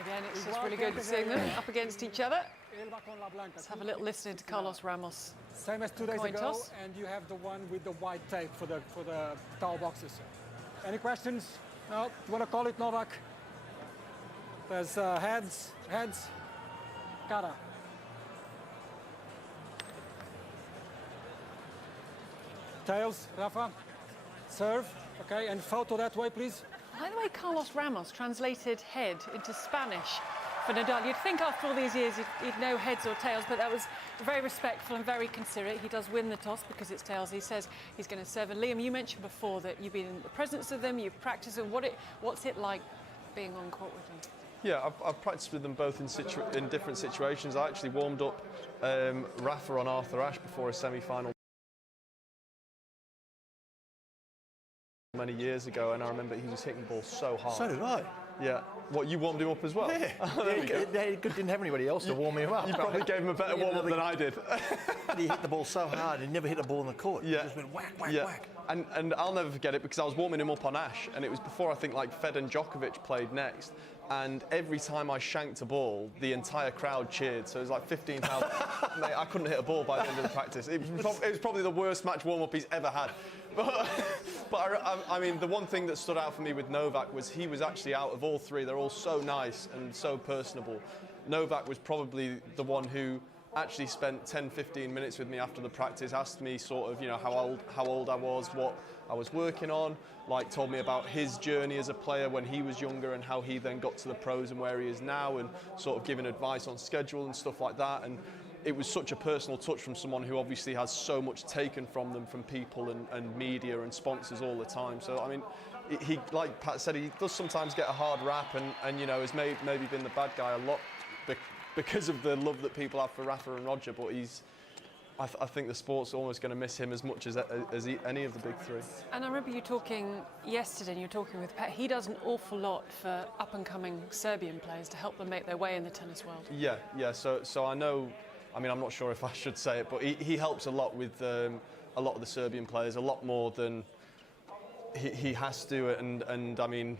Again, it's just really good seeing them up against each other. Let's have a little listen to Carlos Ramos. Same as 2 days Coin ago, toss. and you have the one with the white tape for the towel boxes. Any questions? No? You want to call it, Novak? There's heads, cara. Tails, Rafa. Serve, okay, and photo that way, please. I like the way Carlos Ramos translated head into Spanish for Nadal. You'd think after all these years he'd know heads or tails, but that was very respectful and very considerate. He does win the toss because it's tails. He says he's going to serve. And Liam, you mentioned before that you've been in the presence of them, you've practiced them. What's it like being on court with them? Yeah, I've practiced with them both in different situations. I actually warmed up Rafa on Arthur Ashe before a semi-final many years ago, and I remember he was hitting the ball so hard. So did I. Yeah. What, you warmed him up as well? Yeah. He didn't have anybody else to warm him up. You probably gave him a better warm-up than I did. He hit the ball so hard, he never hit the ball in the court. Yeah. He just went whack, whack, yeah. whack. And I'll never forget it because I was warming him up on Ashe, and it was before I think like Fed and Djokovic played next. And every time I shanked a ball, the entire crowd cheered. So it was like 15,000. Mate, I couldn't hit a ball by the end of the practice. It was probably the worst match warm-up he's ever had. But I mean, the one thing that stood out for me with Novak was he was actually, out of all three, they're all so nice and so personable. Novak was probably the one who actually spent 10, 15 minutes with me after the practice, asked me sort of, you know, how old I was, what I was working on, like told me about his journey as a player when he was younger and how he then got to the pros and where he is now, and sort of giving advice on schedule and stuff like that. And it was such a personal touch from someone who obviously has so much taken from them, from people and media and sponsors all the time. So, I mean, he, like Pat said, he does sometimes get a hard rap and you know, has maybe been the bad guy a lot because of the love that people have for Rafa and Roger, but I think the sport's almost going to miss him as much as any of the big three. And I remember you talking yesterday, and you were talking with Pat, he does an awful lot for up-and-coming Serbian players to help them make their way in the tennis world. Yeah. So I know, I mean, I'm not sure if I should say it, but he helps a lot with a lot of the Serbian players, a lot more than he has to, and I mean...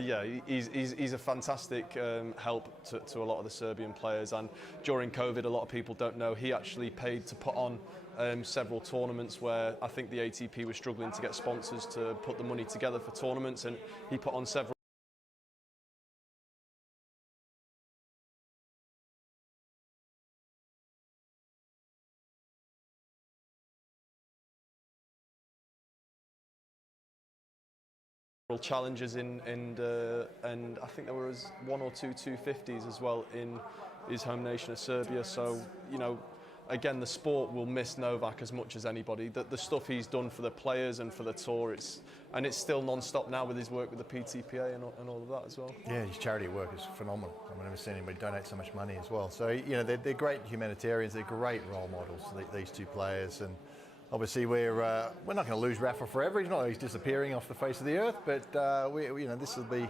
yeah, he's a fantastic help to a lot of the Serbian players, and during COVID, a lot of people don't know, he actually paid to put on several tournaments where I think the ATP was struggling to get sponsors to put the money together for tournaments, and he put on several challenges and I think there was 1 or 2 250s as well in his home nation of Serbia. So, you know, again, the sport will miss Novak as much as anybody. The stuff he's done for the players and for the tour, it's still non-stop now with his work with the PTPA and all of that as well. Yeah, his charity work is phenomenal. I've never seen anybody donate so much money as well. So, you know, they're great humanitarians. They're great role models, these two players. And obviously, we're not going to lose Rafa forever. He's disappearing off the face of the earth. But you know, this will be,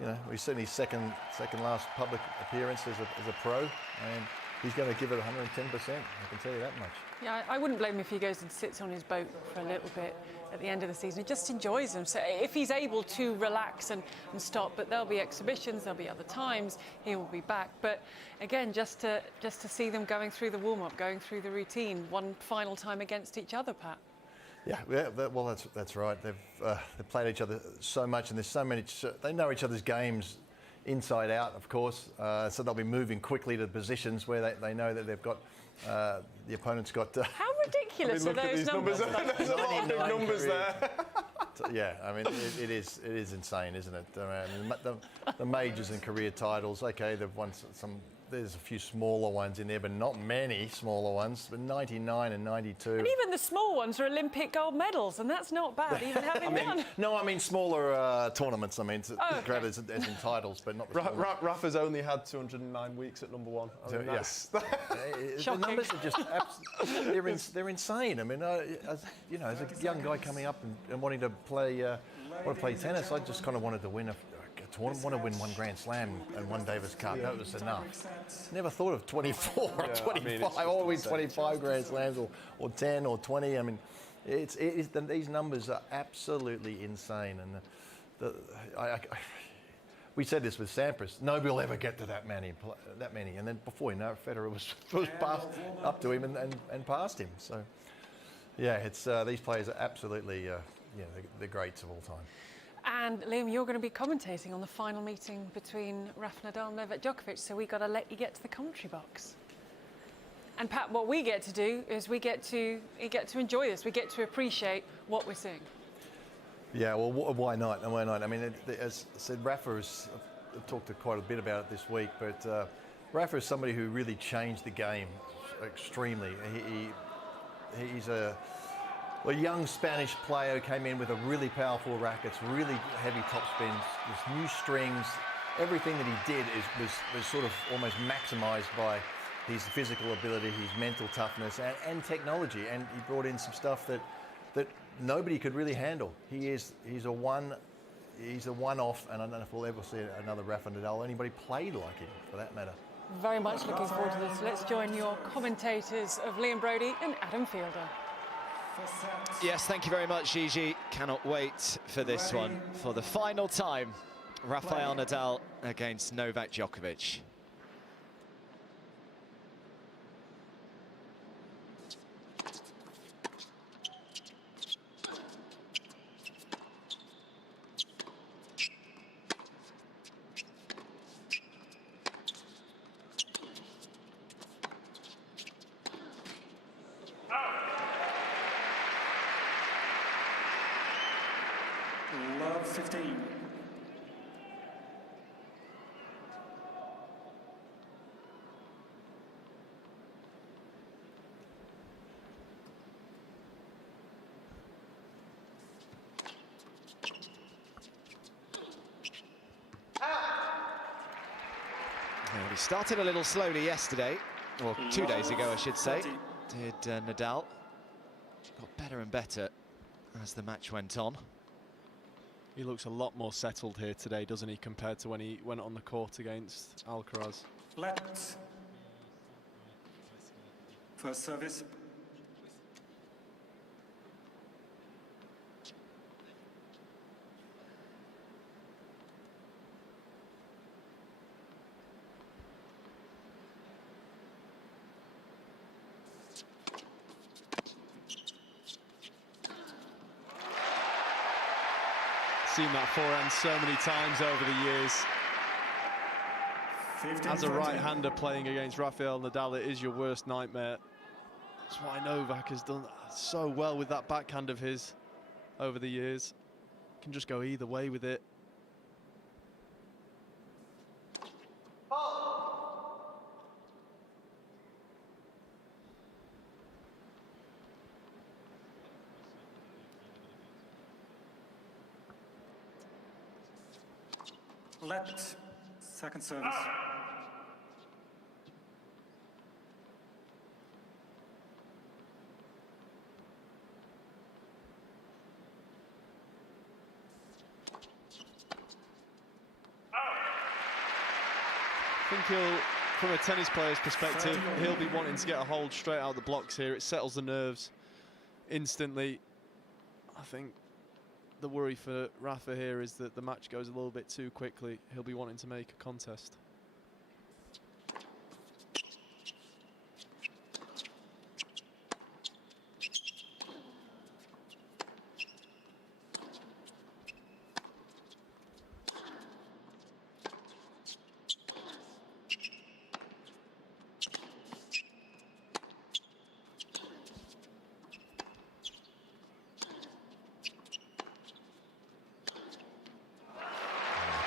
you know, he's certainly his second last public appearance as a pro, and he's going to give it 110%. I can tell you that much. Yeah, I wouldn't blame him if he goes and sits on his boat for a little bit at the end of the season. He just enjoys them. So if he's able to relax and stop, but there'll be exhibitions, there'll be other times, he will be back. But again, just to see them going through the warm-up, going through the routine, one final time against each other, Pat. Yeah, well, that's right. They've played each other so much, and there's so many. They know each other's games inside out, of course. So they'll be moving quickly to positions where they know that they've got the opponent's got. How ridiculous are those numbers? There's a lot of big numbers there. Yeah, I mean, it is insane, isn't it? I mean, the majors and career titles. Okay, they've won some. There's a few smaller ones in there, but not many smaller ones. But 99 and 92. And even the small ones are Olympic gold medals, and that's not bad, even having won. No, I mean smaller tournaments. I mean, okay. as in titles, but not the Rafa's only had 209 weeks at number one. I mean, yes. The numbers are just they're insane. I mean, as a young guy coming up and wanting to play tennis, I just kind of wanted to win a tournament, want to win one Grand Slam and one Davis Cup. Yeah. That was enough. Never thought of 24 or 25. I want to win 25 Grand Slams or 10 or 20. I mean, these numbers are absolutely insane. And we said this with Sampras, nobody will ever get to that many. And then before you know it, Federer was passed up to him and passed him. So, yeah, it's these players are absolutely, they're greats of all time. And Liam, you're going to be commentating on the final meeting between Rafa Nadal and Novak Djokovic, so we've got to let you get to the commentary box. And Pat, what we get to do is we get to enjoy this. We get to appreciate what we're seeing. Yeah, well, why not? And why not? I mean, as I said, Rafa has I've talked quite a bit about it this week, but Rafa is somebody who really changed the game extremely. He's a young Spanish player who came in with a really powerful rackets, really heavy topspins, this new strings. Everything that he did was sort of almost maximised by his physical ability, his mental toughness, and technology. And he brought in some stuff that nobody could really handle. He's a one-off, and I don't know if we'll ever see another Rafa Nadal, anybody played like him, for that matter. Very much looking forward to this. Let's join your commentators of Liam Brodie and Adam Fielder. Yes, thank you very much, Gigi. Cannot wait for this one. For the final time, Rafael Nadal against Novak Djokovic. Love 15. Well, he started a little slowly yesterday, or 2 days ago, I should say. Did Nadal. Got better and better as the match went on. He looks a lot more settled here today, doesn't he, compared to when he went on the court against Alcaraz. Let. First service. Seen that forehand so many times over the years. 15, As a 20. right-hander playing against Rafael Nadal, it is your worst nightmare. That's why Novak has done so well with that backhand of his over the years. Can just go either way with it. Let. Second service. I think he'll, from a tennis player's perspective, he'll be wanting to get a hold straight out of the blocks here. It settles the nerves instantly. I think the worry for Rafa here is that the match goes a little bit too quickly. He'll be wanting to make a contest.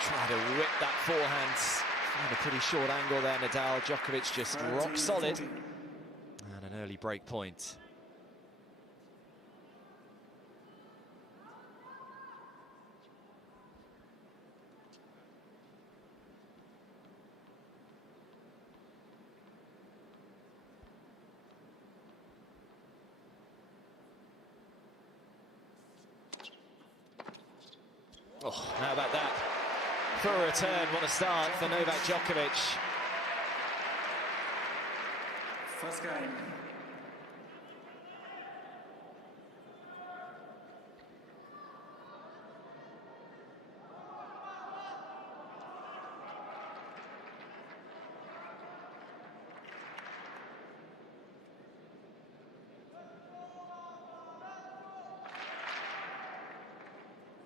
Try to whip that forehand. Find a pretty short angle there, Nadal. Djokovic just rock solid. And an early break point. Oh, how about that? For a return, what a start for Novak Djokovic. First game.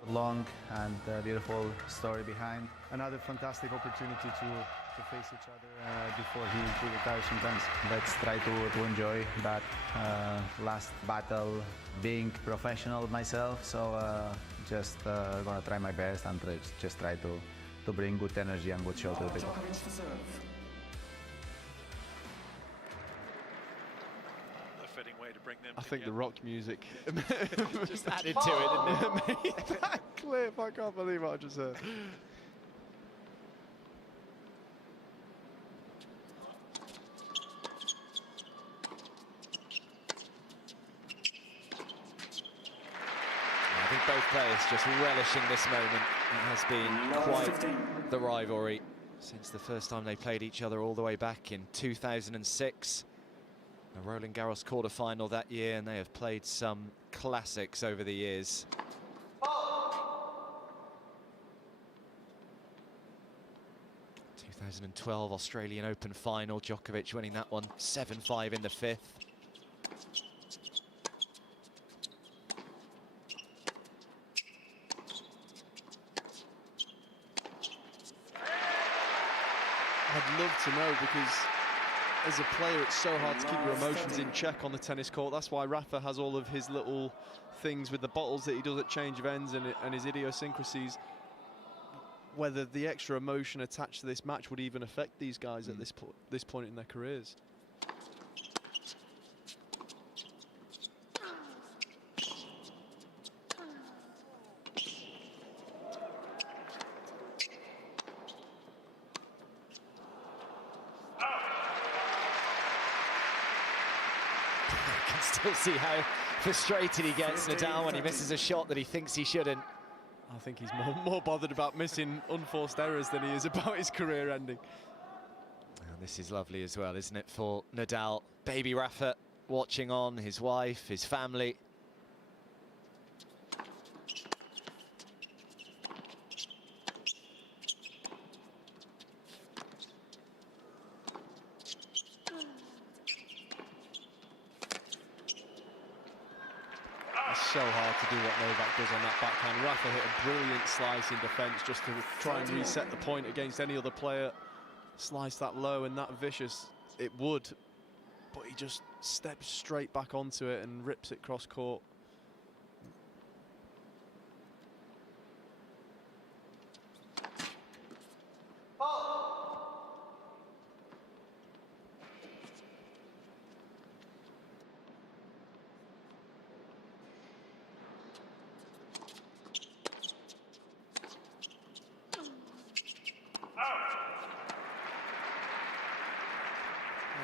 long and beautiful story behind. Another fantastic opportunity to face each other before he retires from tennis. Let's try to enjoy that last battle, being professional myself, so just gonna try my best and just try to bring good energy and good show to the people. Djokovic to serve. A fitting way to bring them I think the together. rock music Just added to it, didn't it? made that clip. I can't believe what I just heard. I think both players just relishing this moment. It has been quite the rivalry since the first time they played each other all the way back in 2006. The Roland Garros quarter-final that year, and they have played some classics over the years. Oh. 2012 Australian Open final, Djokovic winning that one 7-5 in the fifth. I'd love to know, because as a player it's so hard to keep your emotions in check on the tennis court. That's why Rafa has all of his little things with the bottles that he does at change of ends and his idiosyncrasies. Whether the extra emotion attached to this match would even affect these guys at this point in their careers. Still see how frustrated he gets, Nadal, when he misses a shot that he thinks he shouldn't. I think he's more bothered about missing unforced errors than he is about his career ending. And this is lovely as well, isn't it, for Nadal? Baby Rafa watching on, his wife, his family. So hard to do what Novak does on that backhand. Rafa hit a brilliant slice in defence just to try and reset the point against any other player. Slice that low and that vicious, it would. But he just steps straight back onto it and rips it cross court.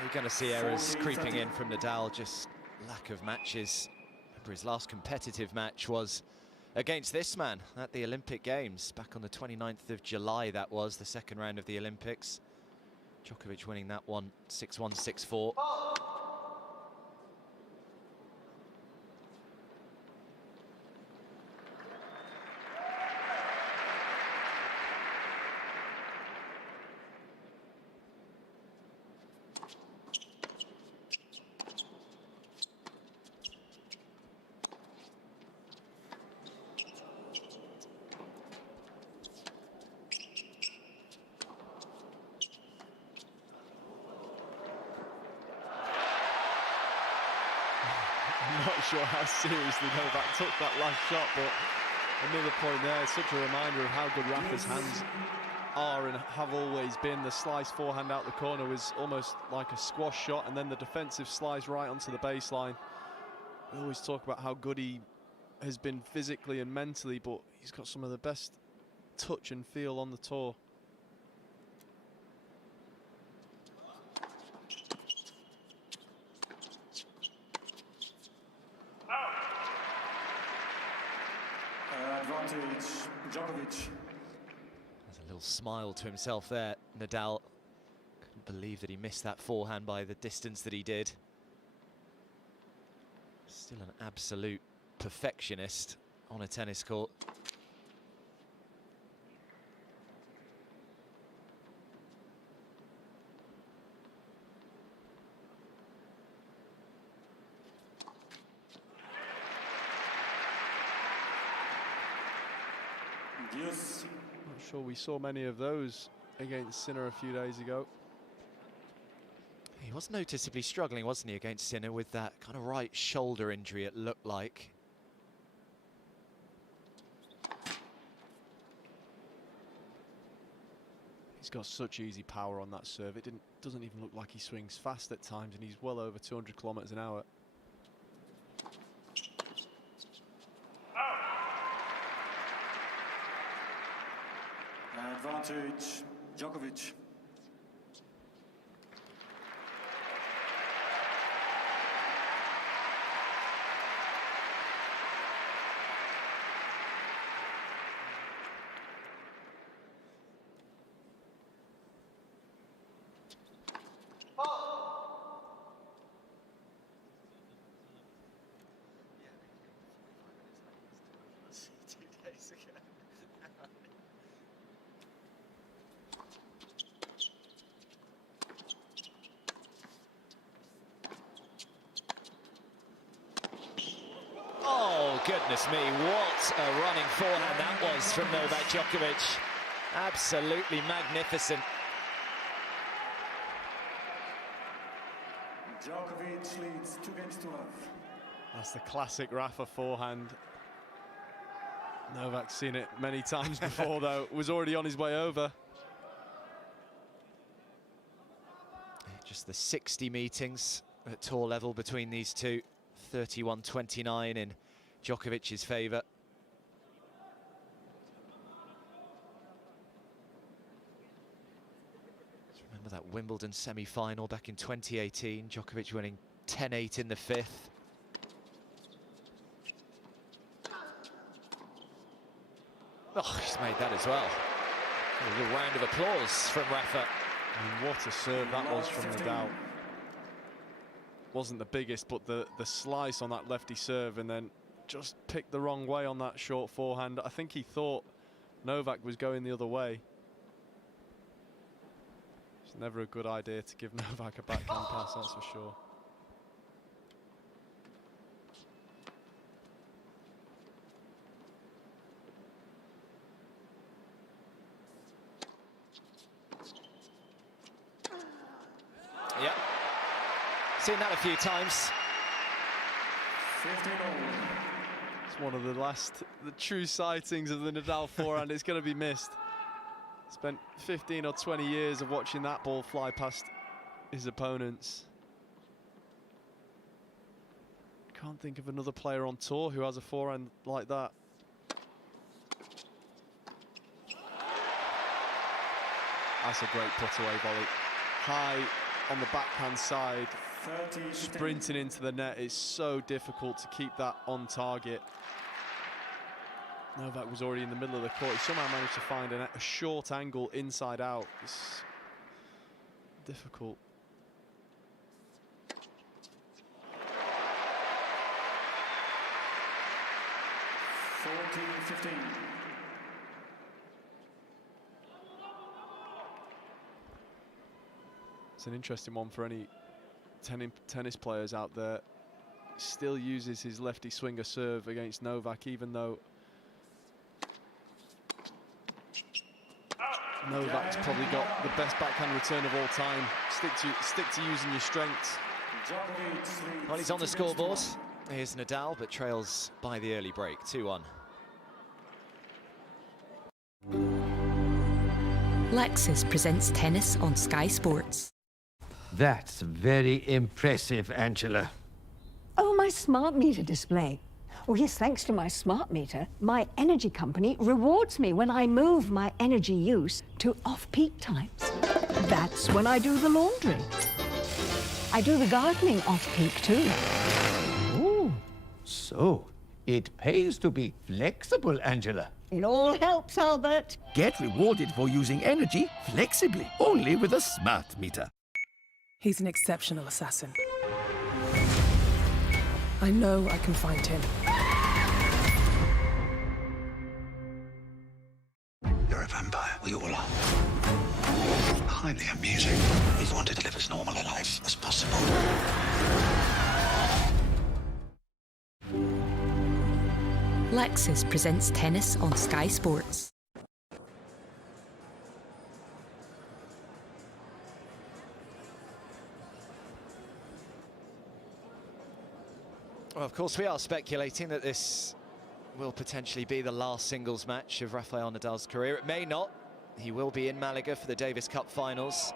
You're going to see errors creeping in from Nadal, just lack of matches. Remember, his last competitive match was against this man at the Olympic Games back on the 29th of July. That was the second round of the Olympics. Djokovic winning that one 6-1, 6-4. I'm not sure how seriously Novak took that last shot, but another point there, such a reminder of how good Rafa's hands are and have always been. The slice forehand out the corner was almost like a squash shot, and then the defensive slice right onto the baseline. We always talk about how good he has been physically and mentally, but he's got some of the best touch and feel on the tour. Advantage, Djokovic. There's a little smile to himself there, Nadal. Couldn't believe that he missed that forehand by the distance that he did. Still an absolute perfectionist on a tennis court. Deuce. Not sure we saw many of those against Sinner a few days ago. He was noticeably struggling, wasn't he, against Sinner with that kind of right shoulder injury, it looked like. He's got such easy power on that serve. It doesn't even look like he swings fast at times, and he's well over 200 kilometers an hour. Advantage, Djokovic. Oh, goodness me, what a running forehand that was from Novak Djokovic. Absolutely magnificent. Djokovic leads 2 games to 0. That's the classic Rafa forehand. Novak's seen it many times before, though. Was already on his way over. Just the 60 meetings at tour level between these two. 31-29 in Djokovic's favour. Remember that Wimbledon semi-final back in 2018, Djokovic winning 10-8 in the 5th. Oh, he's made that as well. A little round of applause from Rafa. And what a serve that was from Nadal. Wasn't the biggest, but the slice on that lefty serve, and then just picked the wrong way on that short forehand. I think he thought Novak was going the other way. It's never a good idea to give Novak a backhand pass, that's for sure. Yep. Seen that a few times. 15 all. It's one of the true sightings of the Nadal forehand. It's going to be missed. Spent 15 or 20 years of watching that ball fly past his opponents. Can't think of another player on tour who has a forehand like that. That's a great put-away volley. High on the backhand side, sprinting into the net. It's so difficult to keep that on target. Novak was already in the middle of the court. He somehow managed to find a short angle inside out. It's difficult. It's an interesting one for any tennis players out there. Still uses his lefty swinger serve against Novak, even though Novak's probably got the best backhand return of all time. Stick to using your strengths. Well, he's on the scoreboard. Here's Nadal, but trails by the early break, 2-1. Lexus presents tennis on Sky Sports. That's very impressive, Angela. Oh, my smart meter display. Oh, yes, thanks to my smart meter, my energy company rewards me when I move my energy use to off-peak times. That's when I do the laundry. I do the gardening off-peak, too. Oh, so it pays to be flexible, Angela. It all helps, Albert. Get rewarded for using energy flexibly, only with a smart meter. He's an exceptional assassin. I know I can find him. You're a vampire. We all are. Highly amusing. We wanted to live as normal a life as possible. Lexus presents tennis on Sky Sports. Well, of course, we are speculating that this will potentially be the last singles match of Rafael Nadal's career. It may not. He will be in Malaga for the Davis Cup finals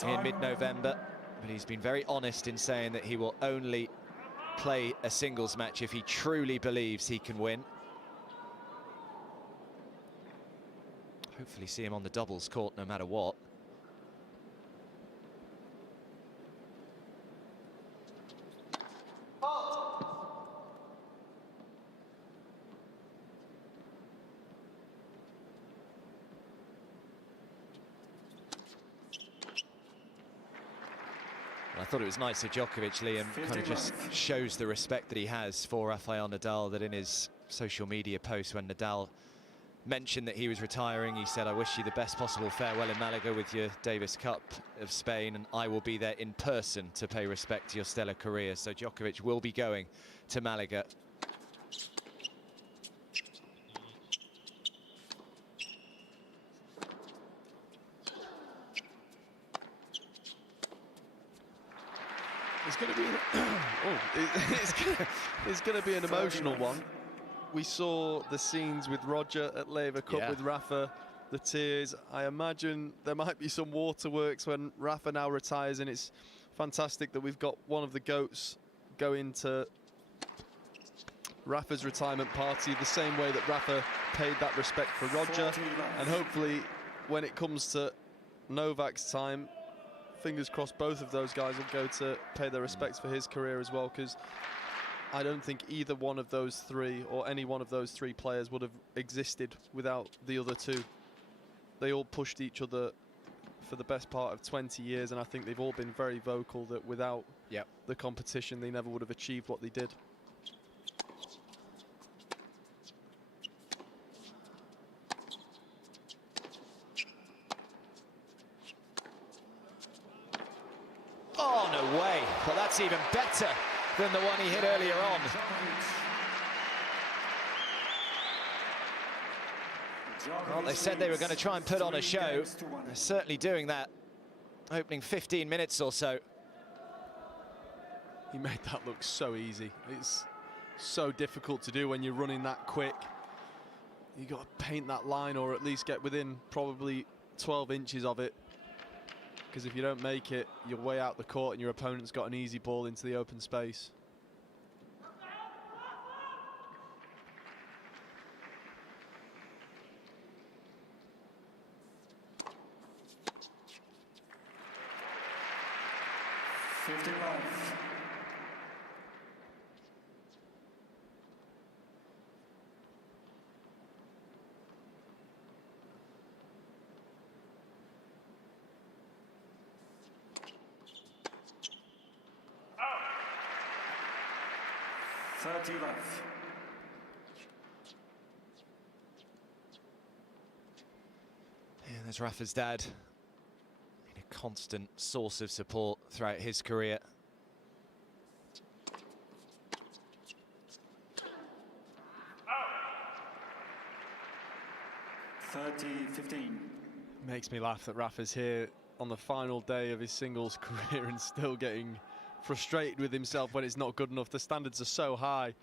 in mid-November, but he's been very honest in saying that he will only play a singles match if he truly believes he can win. Hopefully see him on the doubles court no matter what. I thought it was nice of Djokovic, Liam, kind of just shows the respect that he has for Rafael Nadal, that in his social media post when Nadal mentioned that he was retiring, he said, "I wish you the best possible farewell in Malaga with your Davis Cup of Spain, and I will be there in person to pay respect to your stellar career." So Djokovic will be going to Malaga. It's going to be it's going to be an emotional one. We saw the scenes with Roger at Laver Cup with Rafa, the tears. I imagine there might be some waterworks when Rafa now retires, and it's fantastic that we've got one of the GOATs going to Rafa's retirement party the same way that Rafa paid that respect for Roger. And hopefully when it comes to Novak's time, fingers crossed both of those guys will go to pay their respects for his career as well, because I don't think either one of those three, or any one of those three players, would have existed without the other two. They all pushed each other for the best part of 20 years, and I think they've all been very vocal that without the competition they never would have achieved what they did. Oh, no way. Well, that's even better than the one he hit earlier on. Well, they said they were going to try and put on a show. They're certainly doing that. Opening 15 minutes or so. He made that look so easy. It's so difficult to do when you're running that quick. You got to paint that line, or at least get within probably 12 inches of it. Because if you don't make it, you're way out the court and your opponent's got an easy ball into the open space. Yeah, there's Rafa's dad. Been a constant source of support throughout his career. Makes me laugh that Rafa's here on the final day of his singles career and still getting frustrated with himself when it's not good enough. The standards are so high.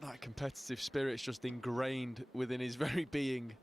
That competitive spirit's just ingrained within his very being.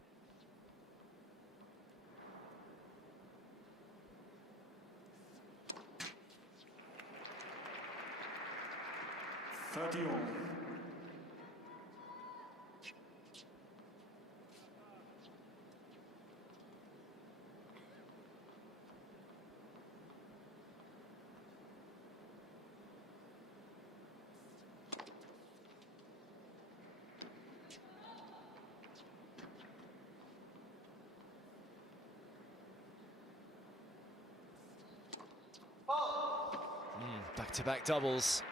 Back-to-back doubles.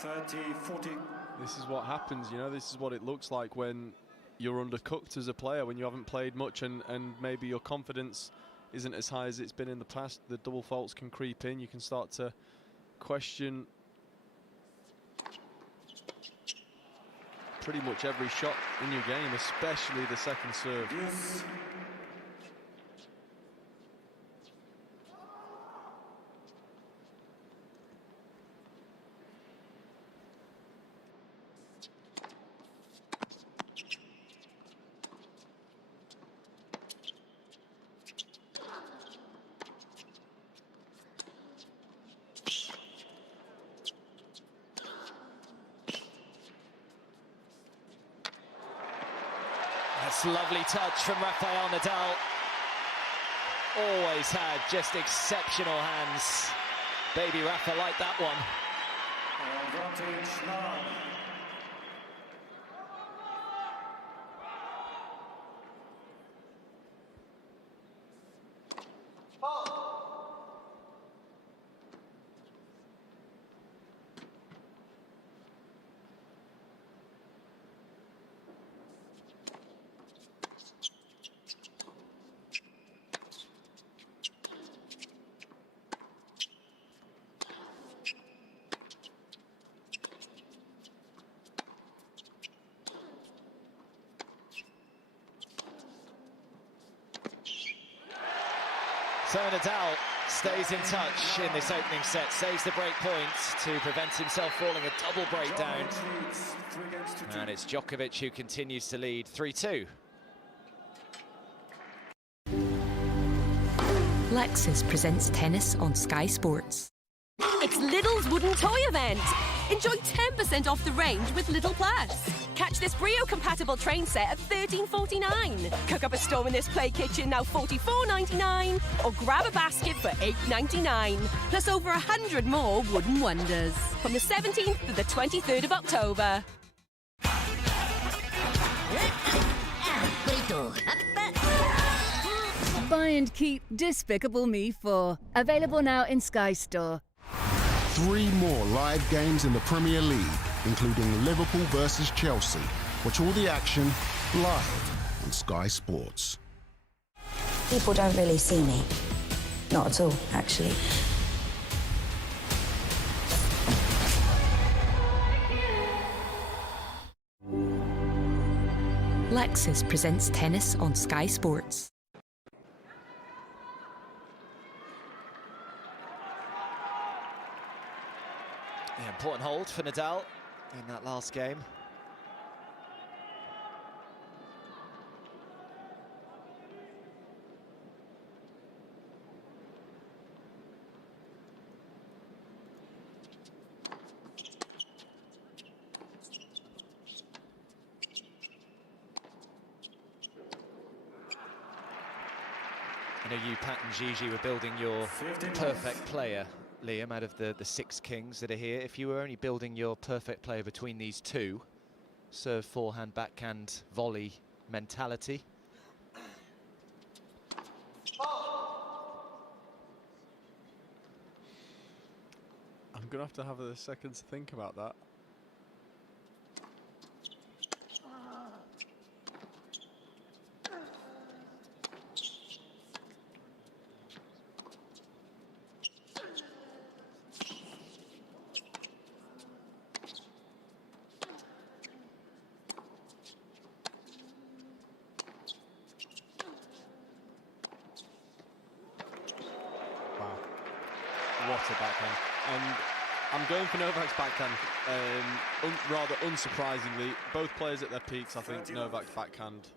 30-40. This is what happens, you know, this is what it looks like when you're undercooked as a player, when you haven't played much and maybe your confidence isn't as high as it's been in the past. The double faults can creep in. You can start to question pretty much every shot in your game, especially the second serve. Yes. That's lovely touch from Rafael Nadal. Always had just exceptional hands. Baby Rafa liked that one. Advantage now. So Nadal stays in touch in this opening set, saves the break point to prevent himself falling a double breakdown. And it's Djokovic who continues to lead 3-2. Lexus presents tennis on Sky Sports. It's Lidl's wooden toy event. Enjoy 10% off the range with Lidl Plus. Catch this Brio-compatible train set at $13.49. Cook up a storm in this play kitchen, now $44.99. Or grab a basket for $8.99. Plus over 100 more wooden wonders. From the 17th to the 23rd of October. Buy and keep Despicable Me 4. Available now in Sky Store. 3 more live games in the Premier League, including Liverpool versus Chelsea. Watch all the action live on Sky Sports. People don't really see me. Not at all, actually. Lexus presents tennis on Sky Sports. Yeah, important hold for Nadal in that last game. I know you, Pat and Gigi, were building your perfect player, Liam, out of the 6 kings that are here. If you were only building your perfect player between these 2, serve, forehand, backhand, volley mentality, I'm going to have a second to think about that. What a backhand. And I'm going for Novak's backhand. Rather unsurprisingly, both players at their peaks. I think Novak's backhand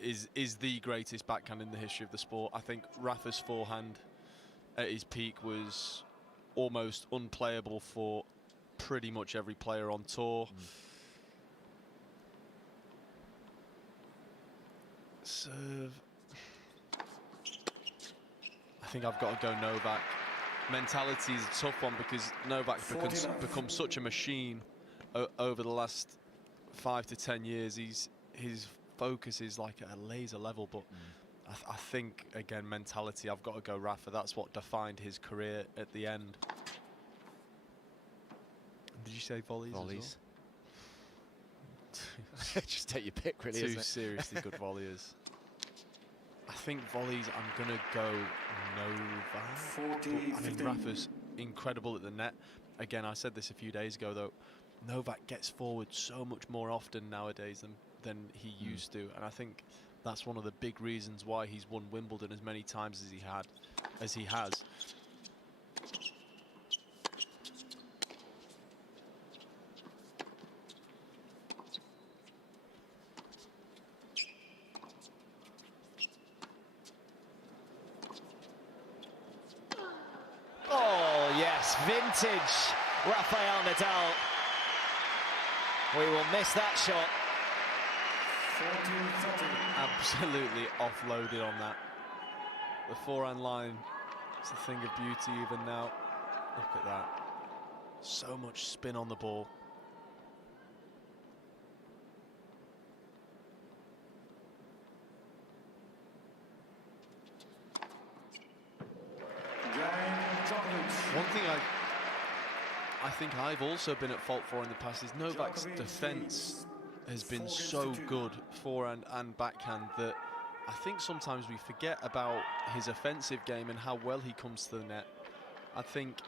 is the greatest backhand in the history of the sport. I think Rafa's forehand at his peak was almost unplayable for pretty much every player on tour. Serve. I think I've got to go Novak. Mentality is a tough one because Novak's become such a machine over the last 5 to 10 years. His focus is like at a laser level, but I think, again, mentality, I've got to go Rafa. That's what defined his career at the end. Did you say volleys? Volleys. Just take your pick, really, isn't it? 2 seriously good volleyers. I think volleys, I'm going to go Novak. I mean, Rafa's incredible at the net. Again, I said this a few days ago, though. Novak gets forward so much more often nowadays than he used to. And I think that's one of the big reasons why he's won Wimbledon as many times as he has. Oh, yes, vintage Rafael Nadal. We will miss that shot. Absolutely offloaded on that. The forehand line is a thing of beauty even now. Look at that. So much spin on the ball. One thing I think I've also been at fault for in the past is Novak's defence has been so good, forehand and backhand, that I think sometimes we forget about his offensive game and how well he comes to the net. I think,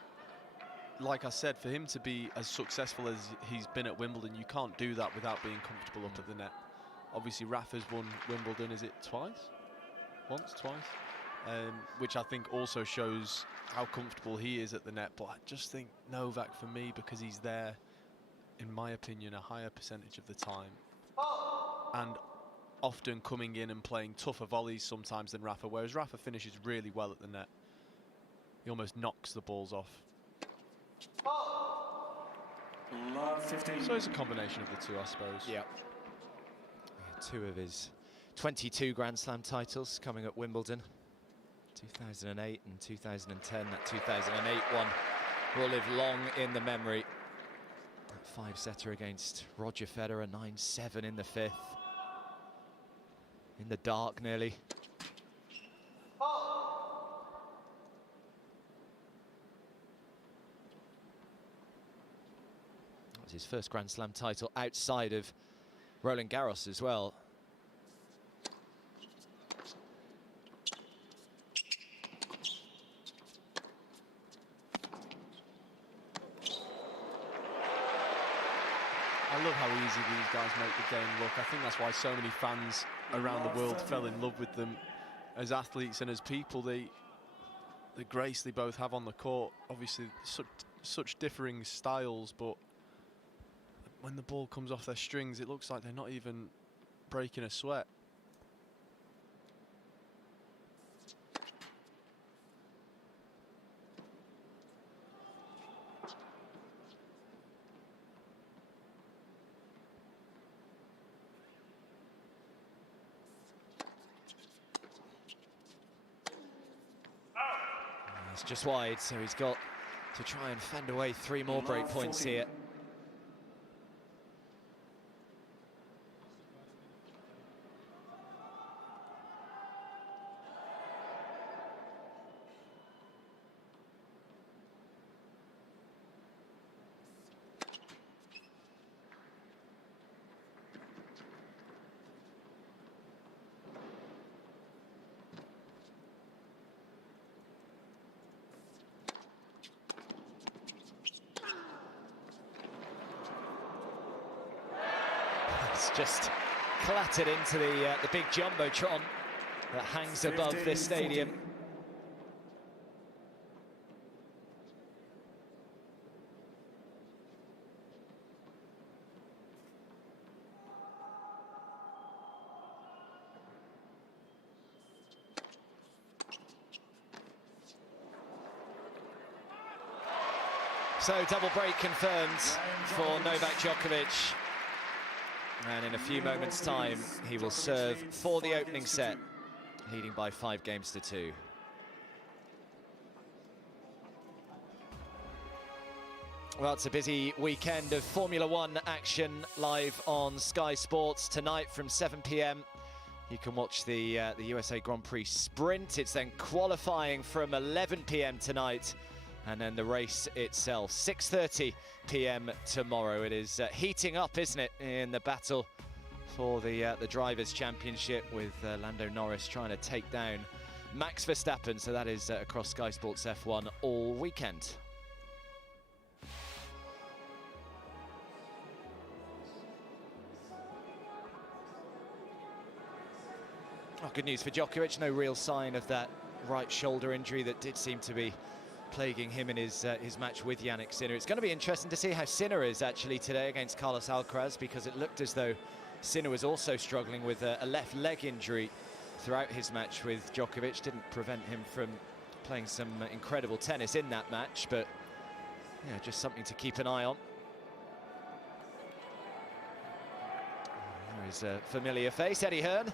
like I said, for him to be as successful as he's been at Wimbledon, you can't do that without being comfortable up at the net. Obviously, Rafa's won Wimbledon, is it twice? Once, twice? Which I think also shows how comfortable he is at the net. But I just think Novak, for me, because he's there, in my opinion, a higher percentage of the time, and often coming in and playing tougher volleys sometimes than Rafa, whereas Rafa finishes really well at the net. He almost knocks the balls off. So it's a combination of the two, I suppose. Yeah. Two of his 22 Grand Slam titles coming at Wimbledon. 2008 and 2010. That 2008 one will live long in the memory. That five-setter against Roger Federer, 9-7 in the fifth. In the dark, nearly. That was his first Grand Slam title outside of Roland Garros as well. I love how easy these guys make the game look. I think that's why so many fans around the world fell in love with them as athletes and as people. The grace they both have on the court, obviously such differing styles, but when the ball comes off their strings, it looks like they're not even breaking a sweat. It's just wide, so he's got to try and fend away 3 more break points here. Just clattered into the big jumbotron that hangs above this stadium. So double break confirmed for Novak Djokovic. And in a few moments' time, he will serve for the opening set, leading by 5 games to 2. Well, it's a busy weekend of Formula One action live on Sky Sports tonight from 7 p.m. You can watch the USA Grand Prix Sprint. It's then qualifying from 11 p.m. tonight, and then the race itself, 6:30 p.m. tomorrow. It is heating up, isn't it, in the battle for the Drivers' Championship, with Lando Norris trying to take down Max Verstappen. So that is across Sky Sports F1 all weekend. Oh, good news for Djokovic. No real sign of that right shoulder injury that did seem to be plaguing him in his match with Jannik Sinner. It's going to be interesting to see how Sinner is actually today against Carlos Alcaraz, because it looked as though Sinner was also struggling with a left leg injury throughout his match with Djokovic. Didn't prevent him from playing some incredible tennis in that match, but yeah, just something to keep an eye on. There He's a familiar face, Eddie Hearn.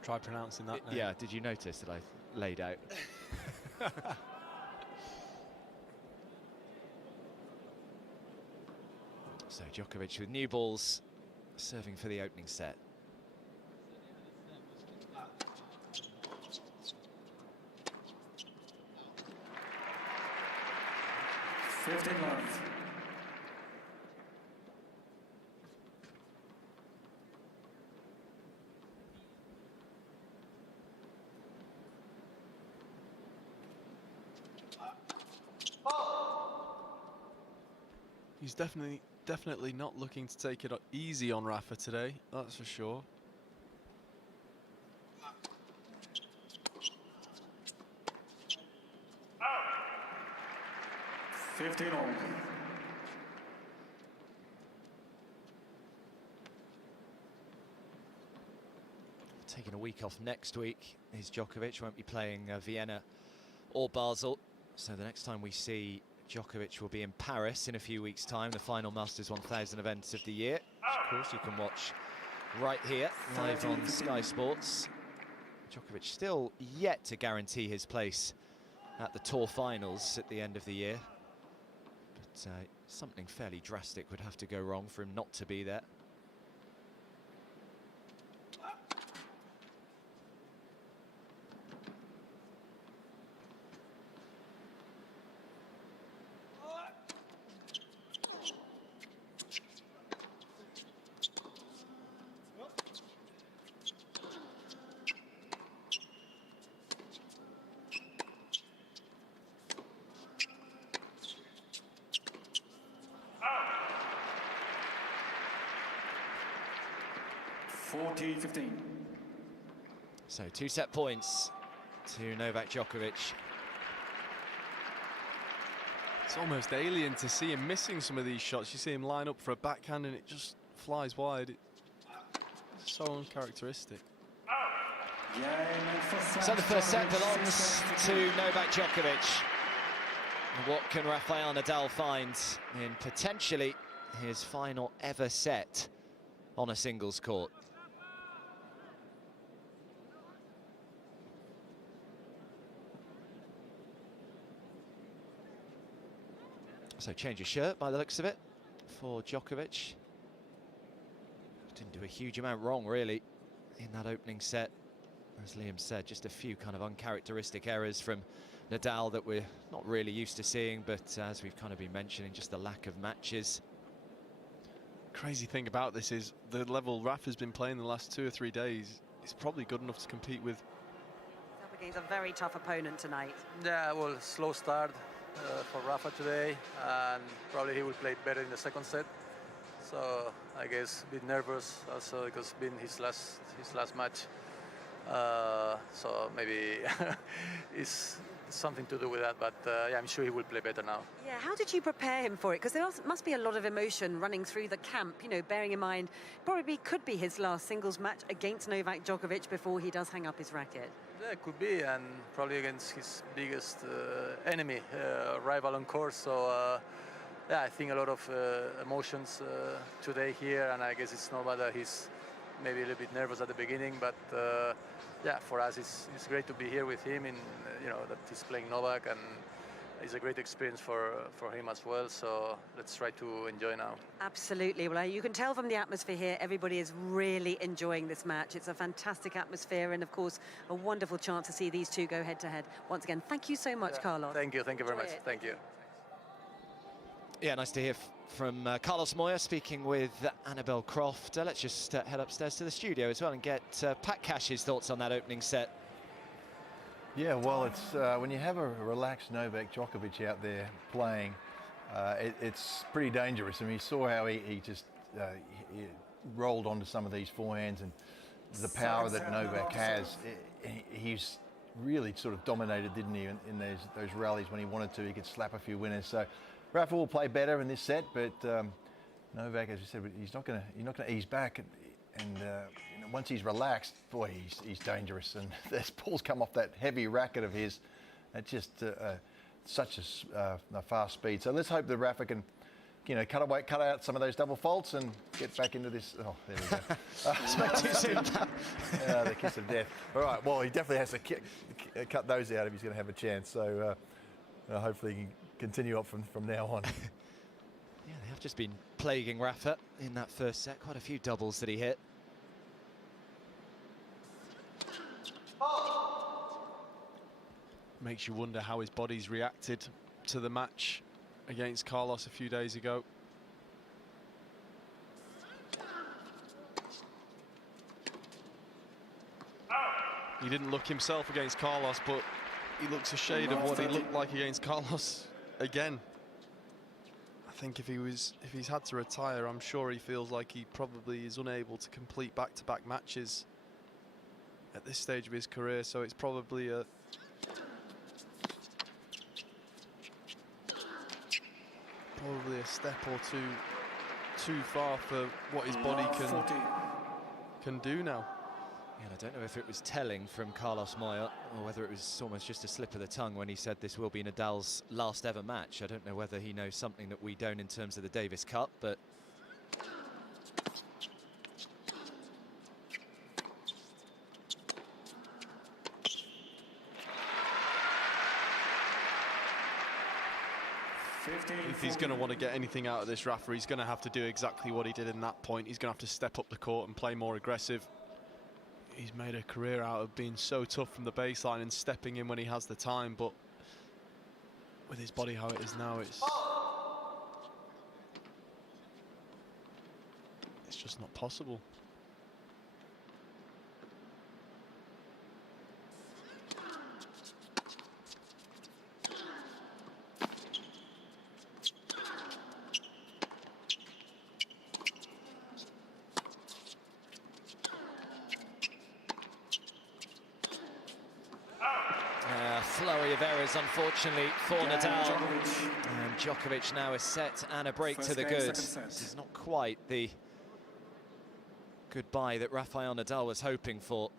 Try pronouncing that name. Yeah, did you notice that I laid out? So Djokovic with new balls, serving for the opening set. $15. He's definitely not looking to take it easy on Rafa today, that's for sure. $15 all. Taking a week off next week is Djokovic. Won't be playing Vienna or Basel. So the next time we see Djokovic will be in Paris in a few weeks' time, the final Masters 1000 event of the year. Of course, you can watch right here, live on Sky Sports. Djokovic still yet to guarantee his place at the Tour Finals at the end of the year. But something fairly drastic would have to go wrong for him not to be there. $40-15. So 2 set points to Novak Djokovic. It's almost alien to see him missing some of these shots. You see him line up for a backhand and it just flies wide. It's so uncharacteristic. So the first set belongs to Novak Djokovic. And what can Rafael Nadal find in potentially his final ever set on a singles court? So change of shirt by the looks of it for Djokovic. Didn't do a huge amount wrong really in that opening set. As Liam said, just a few kind of uncharacteristic errors from Nadal that we're not really used to seeing, but as we've kind of been mentioning, just the lack of matches. Crazy thing about this is the level Rafa's been playing the last 2 or 3 days is probably good enough to compete with. Up against a very tough opponent tonight. Yeah, well, slow start for Rafa today, and probably he will play better in the second set. So I guess a bit nervous also because it's been his last match. So maybe it's something to do with that, but yeah, I'm sure he will play better now. Yeah, how did you prepare him for it? Because there must be a lot of emotion running through the camp, you know, bearing in mind probably could be his last singles match against Novak Djokovic before he does hang up his racket. Yeah, it could be, and probably against his biggest enemy, rival on course. So yeah, I think a lot of emotions today here, and I guess it's normal that he's maybe a little bit nervous at the beginning, but yeah, for us it's great to be here with him. In you know that he's playing Novak, and it's a great experience for him as well. So let's try to enjoy now. Absolutely. Well, you can tell from the atmosphere here, everybody is really enjoying this match. It's a fantastic atmosphere, and of course, a wonderful chance to see these two go head to head. Once again, thank you so much, Carlos. Thank you very much. Thank you. Yeah, nice to hear from Carlos Moya speaking with Annabelle Croft. Let's just head upstairs to the studio as well and get Pat Cash's thoughts on that opening set. Yeah, well, it's when you have a relaxed Novak Djokovic out there playing, it's pretty dangerous. I mean, you saw how he just he rolled onto some of these forehands, and the power that Novak has, he's really sort of dominated, didn't he, in those rallies when he wanted to. He could slap a few winners. So Rafa will play better in this set, but Novak, as you said, he's not going to ease back. And you know, once he's relaxed, boy, he's dangerous. And those balls come off that heavy racket of his. It's just such a fast speed. So let's hope that Rafa can, you know, cut out some of those double faults and get back into this. Oh, there we go. Spoke too soon. The kiss of death. All right, well, he definitely has to cut those out if he's going to have a chance. So hopefully he can continue up from now on. Yeah, they have just been plaguing Rafa in that first set. Quite a few doubles that he hit. Makes you wonder how his body's reacted to the match against Carlos a few days ago. He didn't look himself against Carlos, but he looks a shade of what he looked like against Carlos again. I think if he's had to retire, I'm sure he feels like he probably is unable to complete back-to-back matches at this stage of his career, so it's probably a step or two too far for what his body can do now. Yeah, I don't know if it was telling from Carlos Moya or whether it was almost just a slip of the tongue when he said this will be Nadal's last ever match. I don't know whether he knows something that we don't in terms of the Davis Cup, but if he's going to want to get anything out of this, Rafa, he's going to have to do exactly what he did in that point. He's going to have to step up the court and play more aggressive. He's made a career out of being so tough from the baseline and stepping in when he has the time, but with his body how it is now, it's just not possible. Flurry of errors, unfortunately, for Nadal. And Djokovic now is set and a break to the good. This is not quite the goodbye that Rafael Nadal was hoping for.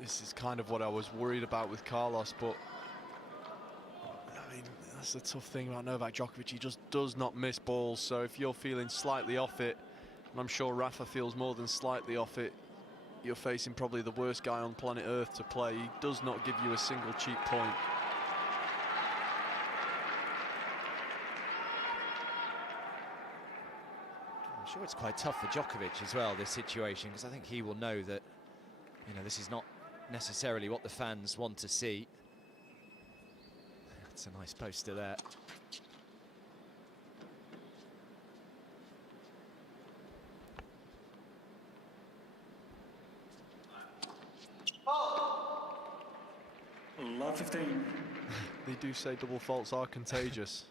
This is kind of what I was worried about with Carlos, but I mean, that's the tough thing about Novak Djokovic. He just does not miss balls, so if you're feeling slightly off it, and I'm sure Rafa feels more than slightly off it, you're facing probably the worst guy on planet Earth to play. He does not give you a single cheap point. I'm sure it's quite tough for Djokovic as well, this situation, because I think he will know that, you know, this is not necessarily what the fans want to see. It's a nice poster there. Love 15. They do say double faults are contagious.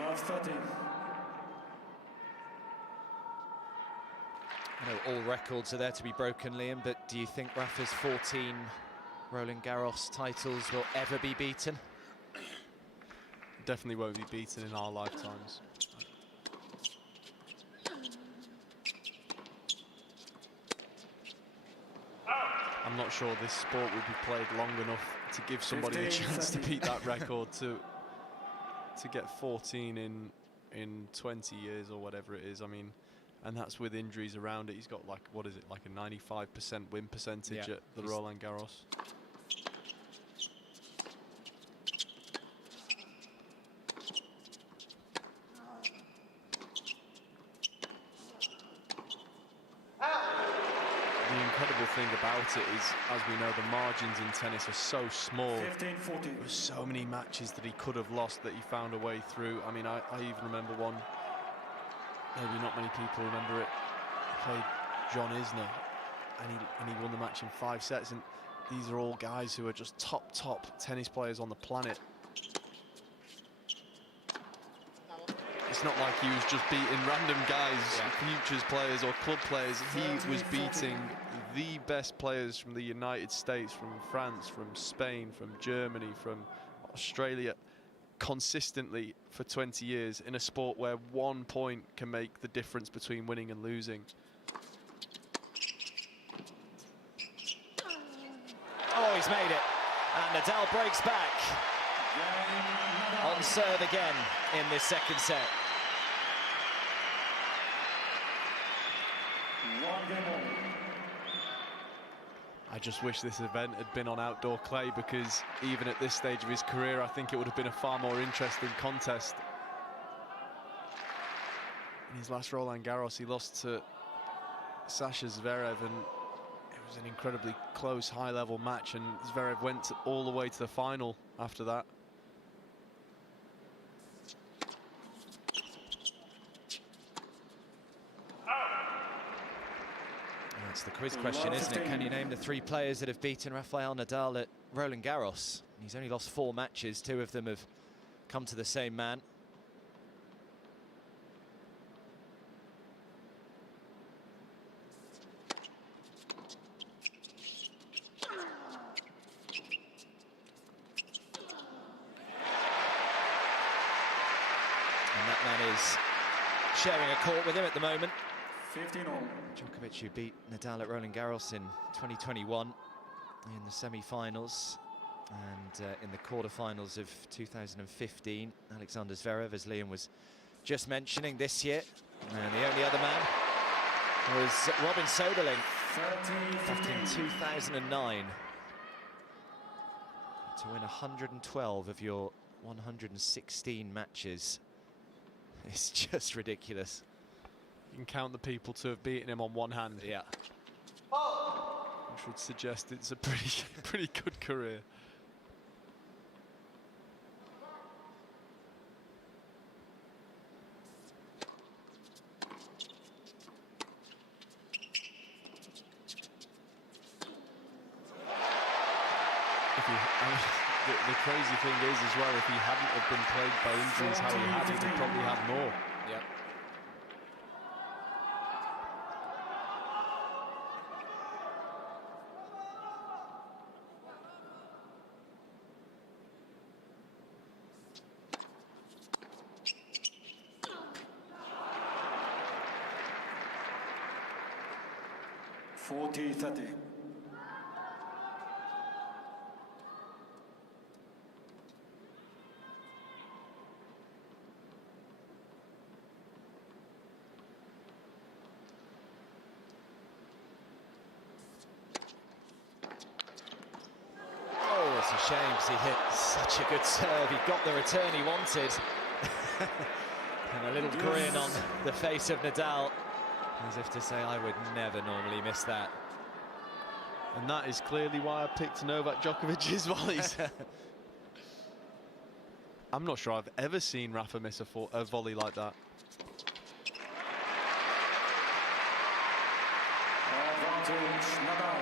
Love 30. I know all records are there to be broken, Liam, but do you think Rafa's 14 Roland Garros titles will ever be beaten? Definitely won't be beaten in our lifetimes. I'm not sure this sport will be played long enough to give somebody a chance to beat that record, to get 14 in 20 years or whatever it is. I mean, and that's with injuries around it. He's got, like, what is it, like a 95% win percentage at the Roland Garros. The incredible thing about it is, as we know, the margins in tennis are so small. 15-14. There were so many matches that he could have lost that he found a way through. I mean, I even remember one, maybe not many people remember it. He played John Isner, and he won the match in 5 sets. And these are all guys who are just top tennis players on the planet. It's not like he was just beating random guys, futures players or club players. He was beating the best players from the United States, from France, from Spain, from Germany, from Australia, consistently for 20 years in a sport where 1 point can make the difference between winning and losing. Oh, he's made it. And Nadal breaks back. On serve again in this second set. I just wish this event had been on outdoor clay, because even at this stage of his career, I think it would have been a far more interesting contest. In his last Roland Garros, he lost to Sasha Zverev, and it was an incredibly close, high-level match, and Zverev went all the way to the final after that. That's the quiz question, isn't it? Can you name the 3 players that have beaten Rafael Nadal at Roland Garros? He's only lost 4 matches. 2 of them have come to the same man. And that man is sharing a court with him at the moment. 15-all. Djokovic, who beat Nadal at Roland Garros in 2021 in the semi-finals and in the quarter-finals of 2015. Alexander Zverev, as Liam was just mentioning, this year. And the only other man was Robin Soderling back in 2009. To win 112 of your 116 matches is just ridiculous. You can count the people to have beaten him on one hand. Yeah. Which would suggest it's a pretty good career. The crazy thing is as well, if he hadn't have been plagued by injuries how he had, he'd probably have more. Yep. $40-30. It's a shame because he hit such a good serve. He got the return he wanted. And a little grin on the face of Nadal, as if to say, I would never normally miss that. And that is clearly why I picked Novak Djokovic's volleys. I'm not sure I've ever seen Rafa miss a volley like that. Advantage, Nadal.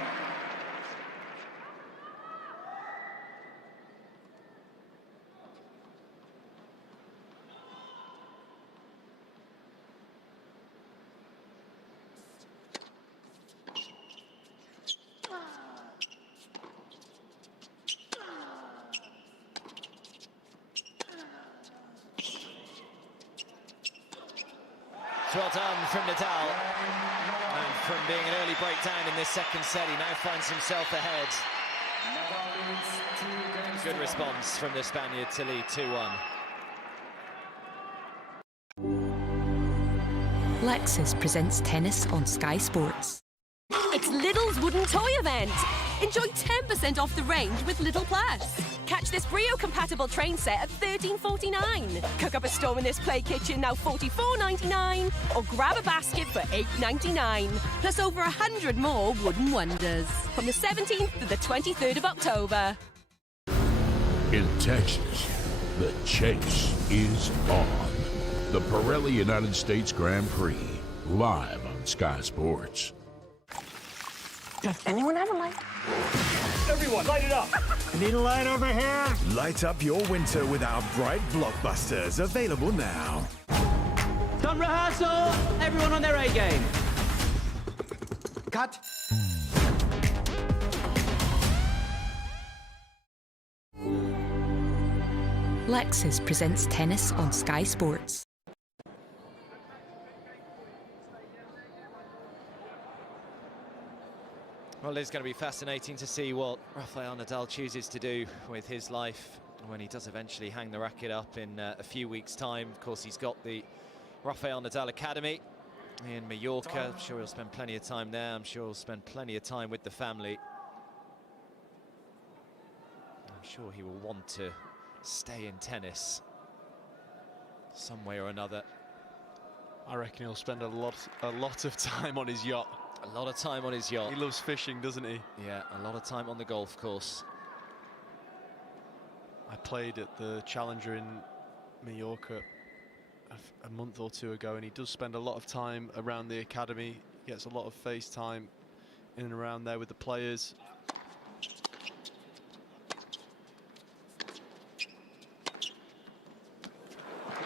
Well done from Nadal. And from being an early breakdown in this second set, he now finds himself ahead. Good response from the Spaniard to lead 2-1. Lexus presents tennis on Sky Sports. It's Lidl's wooden toy event. Enjoy 10% off the range with Lidl Plus. Catch this Brio-compatible train set at $13.49. Cook up a storm in this play kitchen, now $44.99. Or grab a basket for $8.99. Plus over 100 more wooden wonders. From the 17th to the 23rd of October. In Texas, the chase is on. The Pirelli United States Grand Prix, live on Sky Sports. Does anyone have a light? Everyone, light it up! Need a light over here? Light up your winter with our bright blockbusters, available now. Done rehearsal! Everyone on their A game. Cut. Lexus presents tennis on Sky Sports. Well, it's going to be fascinating to see what Rafael Nadal chooses to do with his life when he does eventually hang the racket up in a few weeks' time. Of course, he's got the Rafael Nadal Academy in Mallorca. I'm sure he'll spend plenty of time there. I'm sure he'll spend plenty of time with the family. I'm sure he will want to stay in tennis some way or another. I reckon he'll spend a lot of time on his yacht. A lot of time on his yacht. He loves fishing, doesn't he? Yeah, a lot of time on the golf course. I played at the Challenger in Mallorca a month or two ago, and he does spend a lot of time around the academy. He gets a lot of face time in and around there with the players.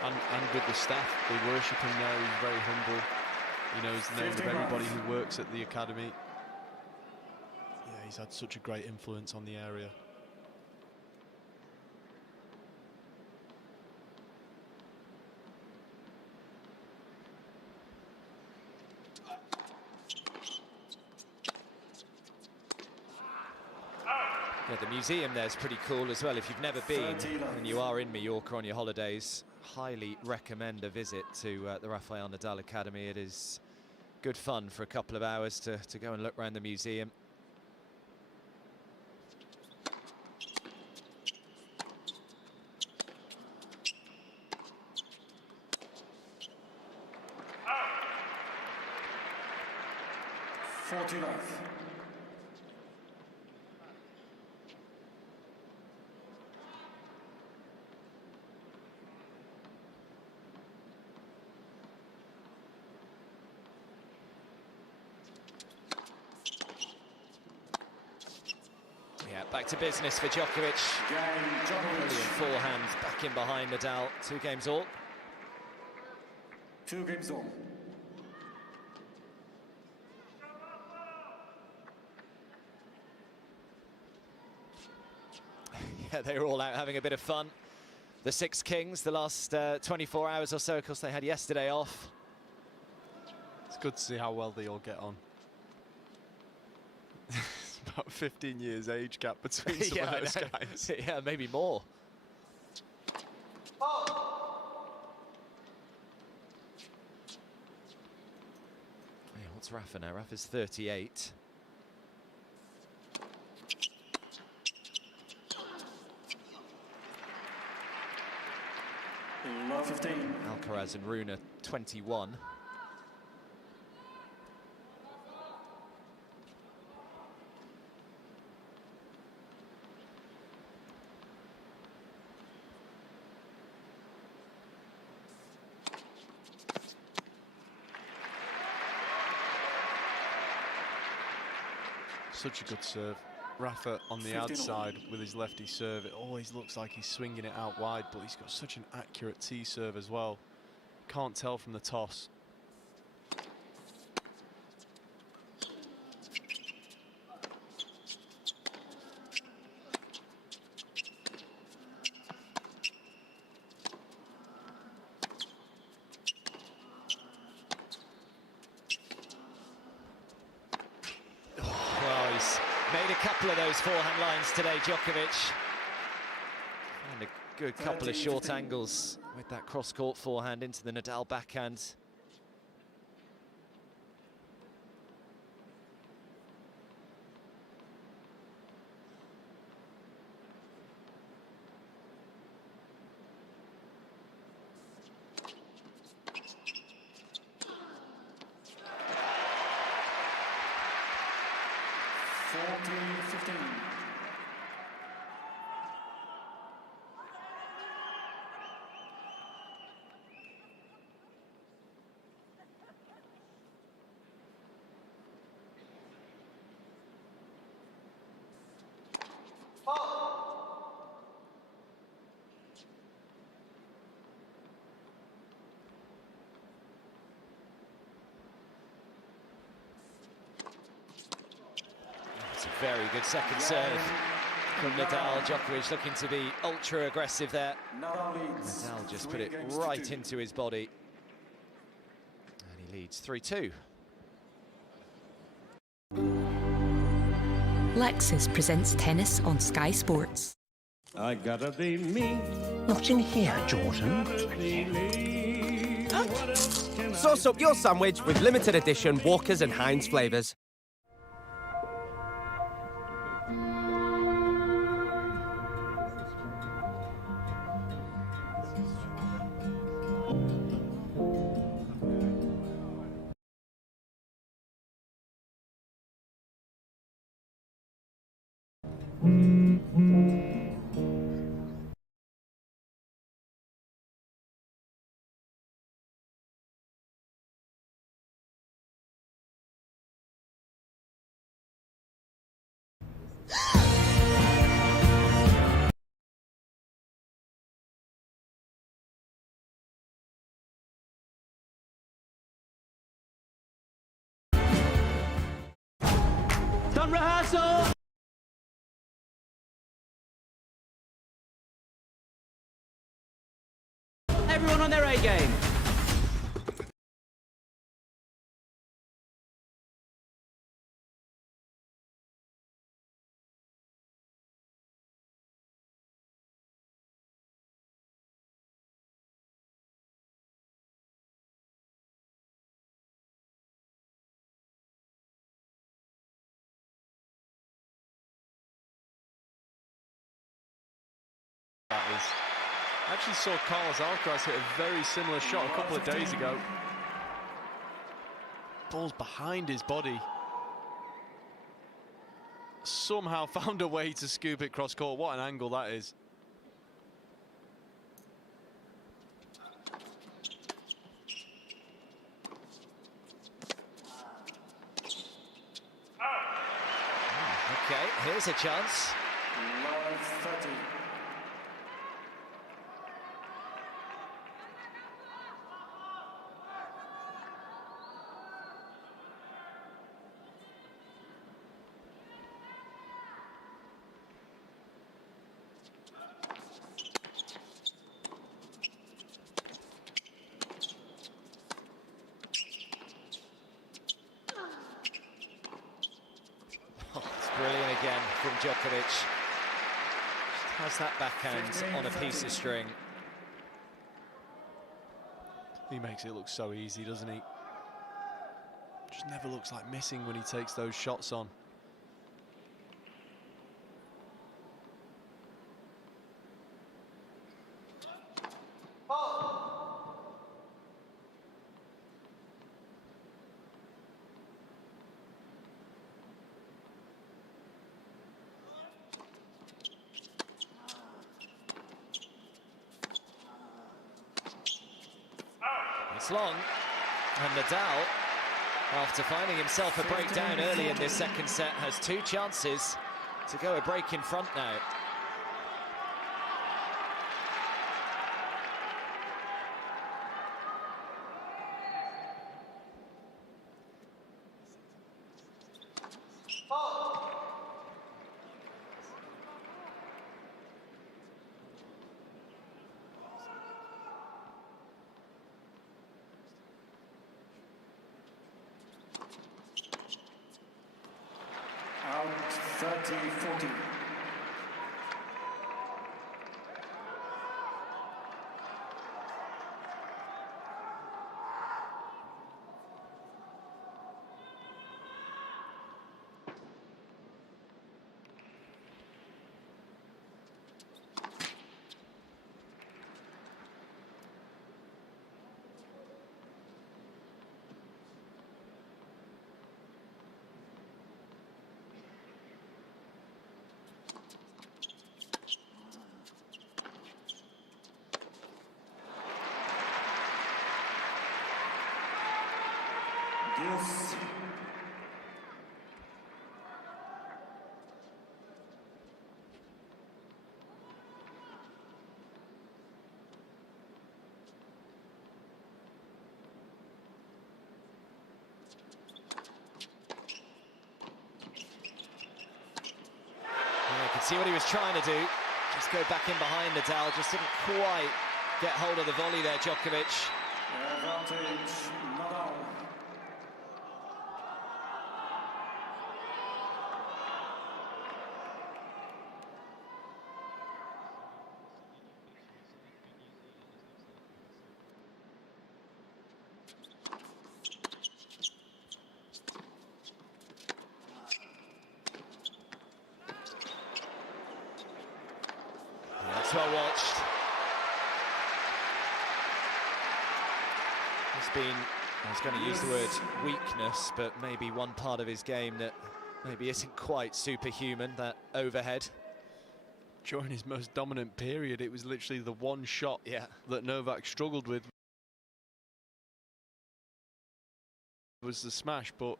And with the staff, they worship him there. He's very humble. He knows the name of everybody who works at the academy. Yeah, he's had such a great influence on the area. Yeah, the museum there is pretty cool as well. If you've never been and you are in Mallorca on your holidays, highly recommend a visit to the Rafael Nadal Academy. It is good fun for a couple of hours to go and look around the museum. Back to business for Djokovic. Brilliant forehand, back in behind Nadal. 2 games all. 2 games all. Yeah, they were all out having a bit of fun. The 6 kings, the last 24 hours or so, of course, they had yesterday off. It's good to see how well they all get on. About 15 years age gap between some of those guys. Yeah, maybe more. Yeah, what's Rafa now? Rafa's 38. Love 15. Alcaraz and Rune 21. Such a good serve. Rafa on the outside with his lefty serve. It always looks like he's swinging it out wide, but he's got such an accurate tee serve as well. Can't tell from the toss. Made a couple of those forehand lines today, Djokovic. And a good couple of short angles with that cross-court forehand into the Nadal backhand. Very good second serve from Nadal. Djokovic looking to be ultra aggressive there. Nadal just put it right into his body. And he leads 3-2. Lexus presents tennis on Sky Sports. I gotta be me. Not in here, Jordan. Sauce up your sandwich with limited edition Walkers and Heinz flavours. Done rehearsal! Everyone on their A game. I actually saw Carlos Alcaraz hit a very similar shot a couple of days ago. Ball's behind his body. Somehow found a way to scoop it cross court. What an angle that is. Okay, here's a chance. Love 30. Brilliant again from Djokovic. Just has that backhand on a piece of string. He makes it look so easy, doesn't he? Just never looks like missing when he takes those shots on. It's long, and Nadal, after finding himself a breakdown early in this second set, has two chances to go a break in front now. Out 30-40. could see what he was trying to do. Just go back in behind Nadal, just didn't quite get hold of the volley there, Djokovic. Advantage, Nadal. That's well watched. It's been, I was going to use the word weakness, but maybe one part of his game that maybe isn't quite superhuman, that overhead. During his most dominant period, it was literally the one shot that Novak struggled with. Was the smash, but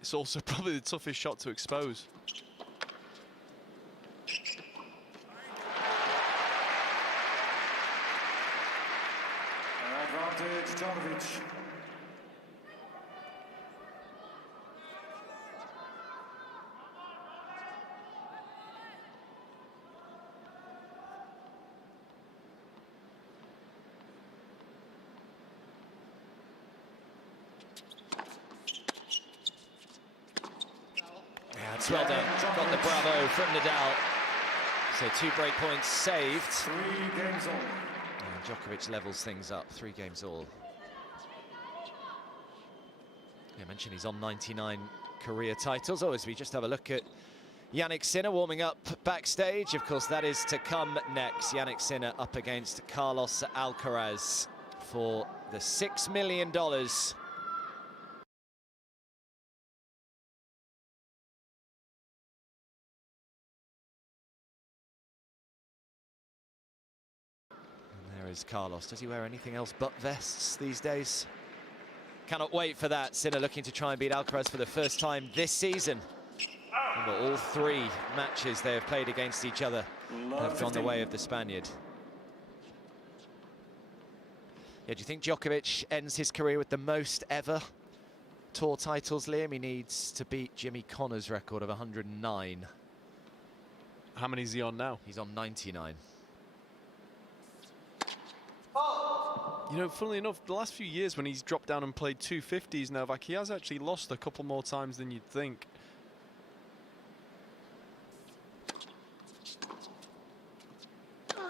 it's also probably the toughest shot to expose. Advantage, Djokovic. Yeah, it's well done. Got the bravo from Nadal. So 2 break points saved. 3 games all. And Djokovic levels things up, 3 games all. I mentioned he's on 99 career titles. Oh, as we just have a look at Jannik Sinner warming up backstage. Of course, that is to come next. Jannik Sinner up against Carlos Alcaraz for the $6 million. There is Carlos. Does he wear anything else but vests these days? Cannot wait for that. Sinner looking to try and beat Alcaraz for the first time this season. Remember, all 3 matches they have played against each other have gone the way of the Spaniard. Yeah, do you think Djokovic ends his career with the most ever tour titles, Liam? He needs to beat Jimmy Connor's record of 109. How many is he on now? He's on 99. You know, funnily enough, the last few years when he's dropped down and played 250s, Novak, he has actually lost a couple more times than you'd think. To win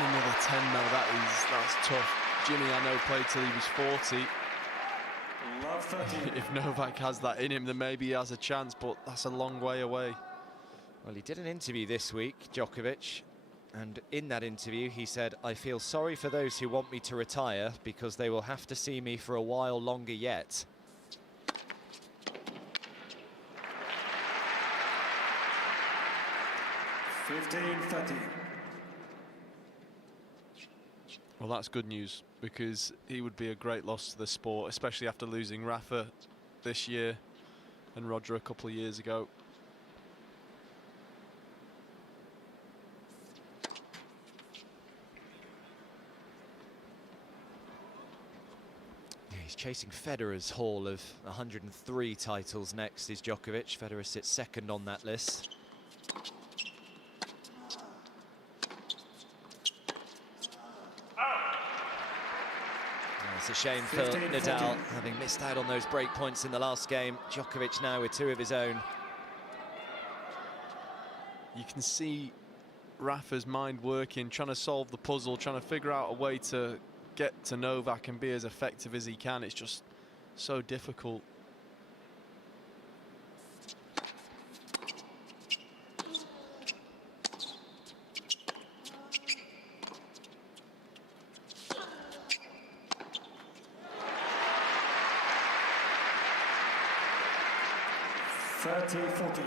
another 10 now, that's tough. Jimmy, I know, played till he was 40. Love 30. If Novak has that in him, then maybe he has a chance, but that's a long way away. Well, he did an interview this week, Djokovic, and in that interview he said, "I feel sorry for those who want me to retire because they will have to see me for a while longer yet." $15.30. Well, that's good news, because he would be a great loss to the sport, especially after losing Rafa this year and Roger a couple of years ago. He's chasing Federer's haul of 103 titles. Next is Djokovic. Federer sits second on that list. It's a shame for Nadal, having missed out on those break points in the last game. Djokovic now with 2 of his own. You can see Rafa's mind working, trying to solve the puzzle, trying to figure out a way to get to Novak and be as effective as he can. It's just so difficult. $30.40.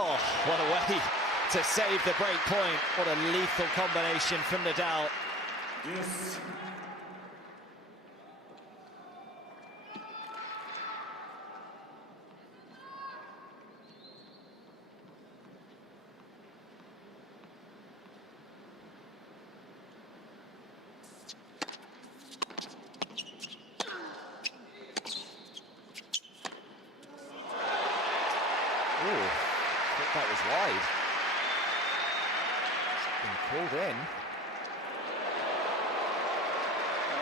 Oh, what a way to save the break point. What a lethal combination from Nadal. Yes. That was wide. It's been called in.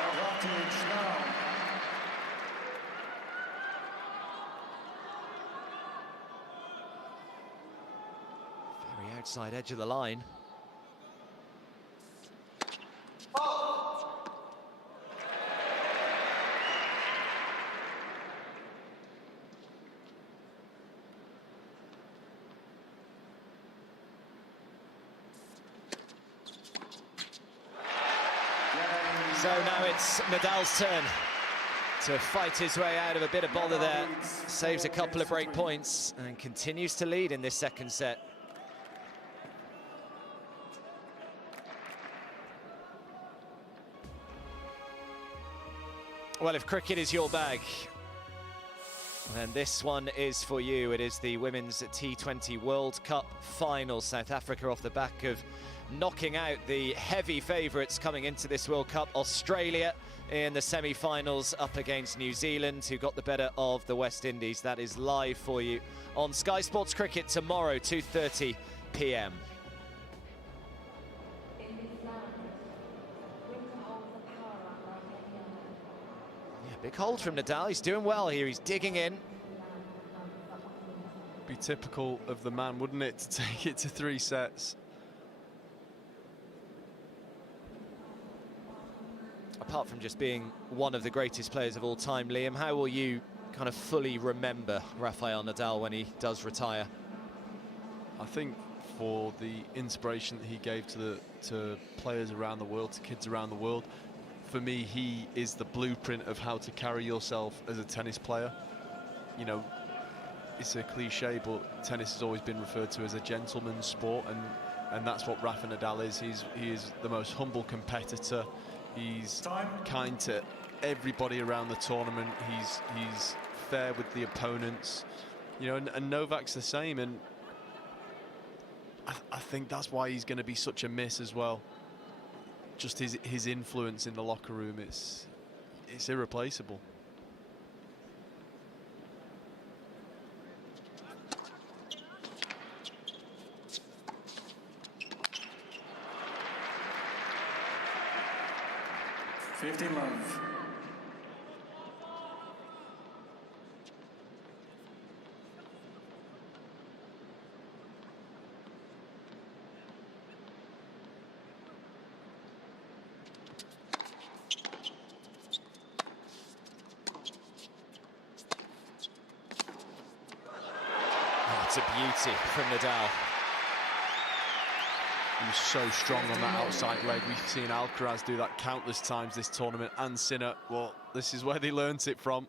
Advantage now. Very outside edge of the line. So now it's Nadal's turn to fight his way out of a bit of bother there. Saves a couple of break points and continues to lead in this second set. Well, if cricket is your bag, then this one is for you. It is the Women's T20 World Cup final. South Africa off the back of knocking out the heavy favourites coming into this World Cup. Australia in the semi-finals up against New Zealand, who got the better of the West Indies. That is live for you on Sky Sports Cricket tomorrow, 2:30 p.m. Big hold from Nadal. He's doing well here. He's digging in. Be typical of the man, wouldn't it, to take it to 3 sets? Apart from just being one of the greatest players of all time, Liam, how will you kind of fully remember Rafael Nadal when he does retire? I think for the inspiration that he gave to players around the world, to kids around the world, for me, he is the blueprint of how to carry yourself as a tennis player. You know, it's a cliche, but tennis has always been referred to as a gentleman's sport, and that's what Rafa Nadal is. He is the most humble competitor. He's kind to everybody around the tournament. He's fair with the opponents. You know, and Novak's the same, and I think that's why he's going to be such a miss as well. Just his influence in the locker room, it's irreplaceable. love. It's a beauty from Nadal. He was so strong on that outside leg. We've seen Alcaraz do that countless times this tournament, and Sinner. Well, this is where they learnt it from.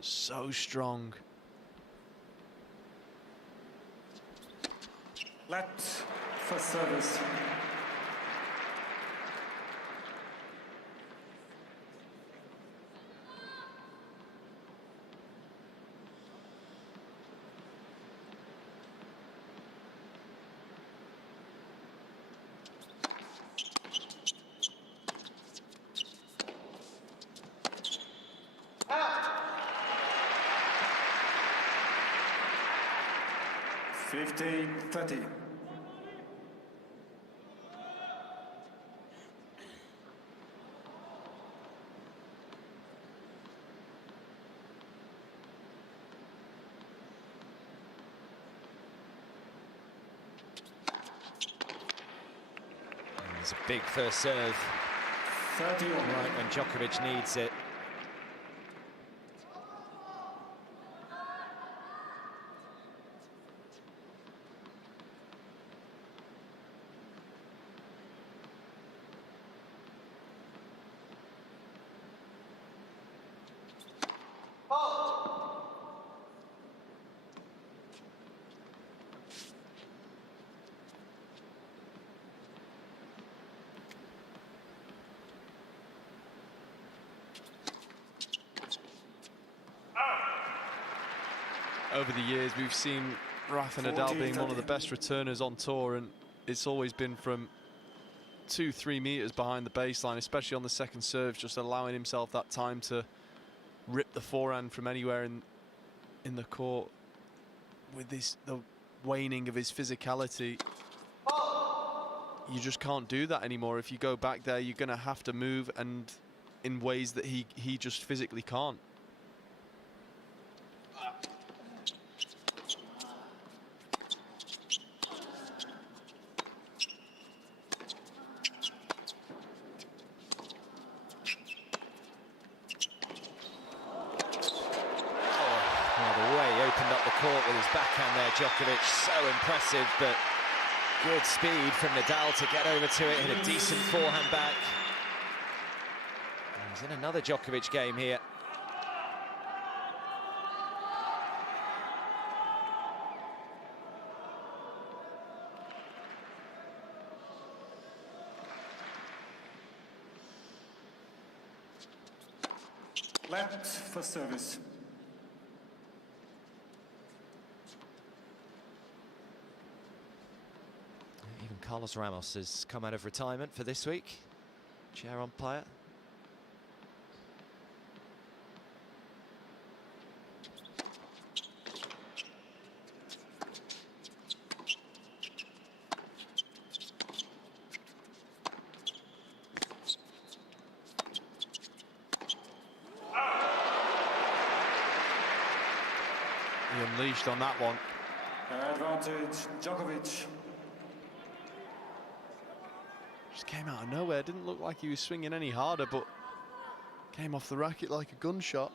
So strong. Let for service. Fifteen 30. It's a big first serve. 30 right when Djokovic needs it. over the years, we've seen Rafael Nadal being one of the best returners on tour, and it's always been from 2-3 meters behind the baseline, especially on the second serve, just allowing himself that time to rip the forehand from anywhere in the court. With the waning of his physicality, you just can't do that anymore. If you go back there, you're going to have to move, and in ways that he just physically can't. With his backhand there, Djokovic, so impressive, but good speed from Nadal to get over to it, hit a decent forehand back. He's in another Djokovic game here. Left for service. Even Carlos Ramos has come out of retirement for this week. Chair umpire. He unleashed on that one. Advantage, Djokovic. Just came out of nowhere. Didn't look like he was swinging any harder, but came off the racket like a gunshot.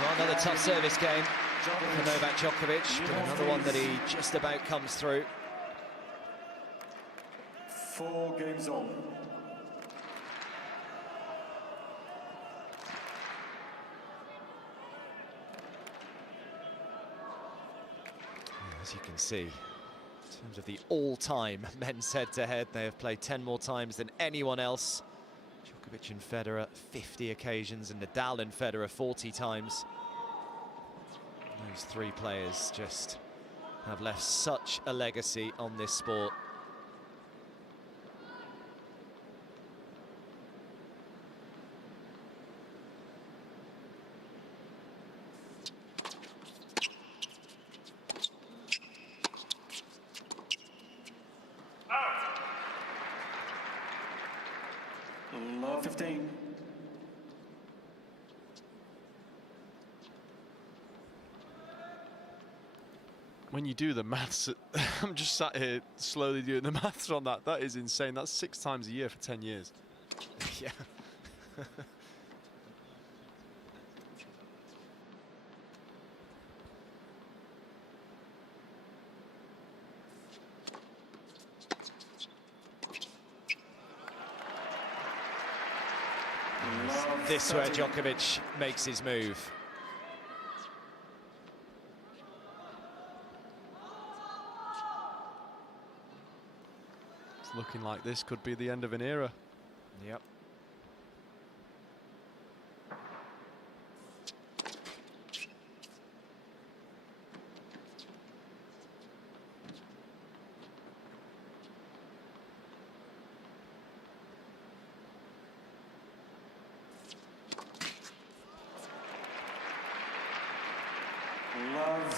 Well, another tough service game for Novak Djokovic, but another one that he just about comes through. 4 games on. As you can see, in terms of the all-time men's head-to-head, they have played 10 more times than anyone else. Djokovic and Federer 50 occasions, and Nadal and Federer 40 times. Those three players just have left such a legacy on this sport. Love 15. When you do the maths, I'm just sat here slowly doing the maths on that. That is insane. That's 6 times a year for 10 years. Yeah. This is where Djokovic makes his move. It's looking like this could be the end of an era. Yep.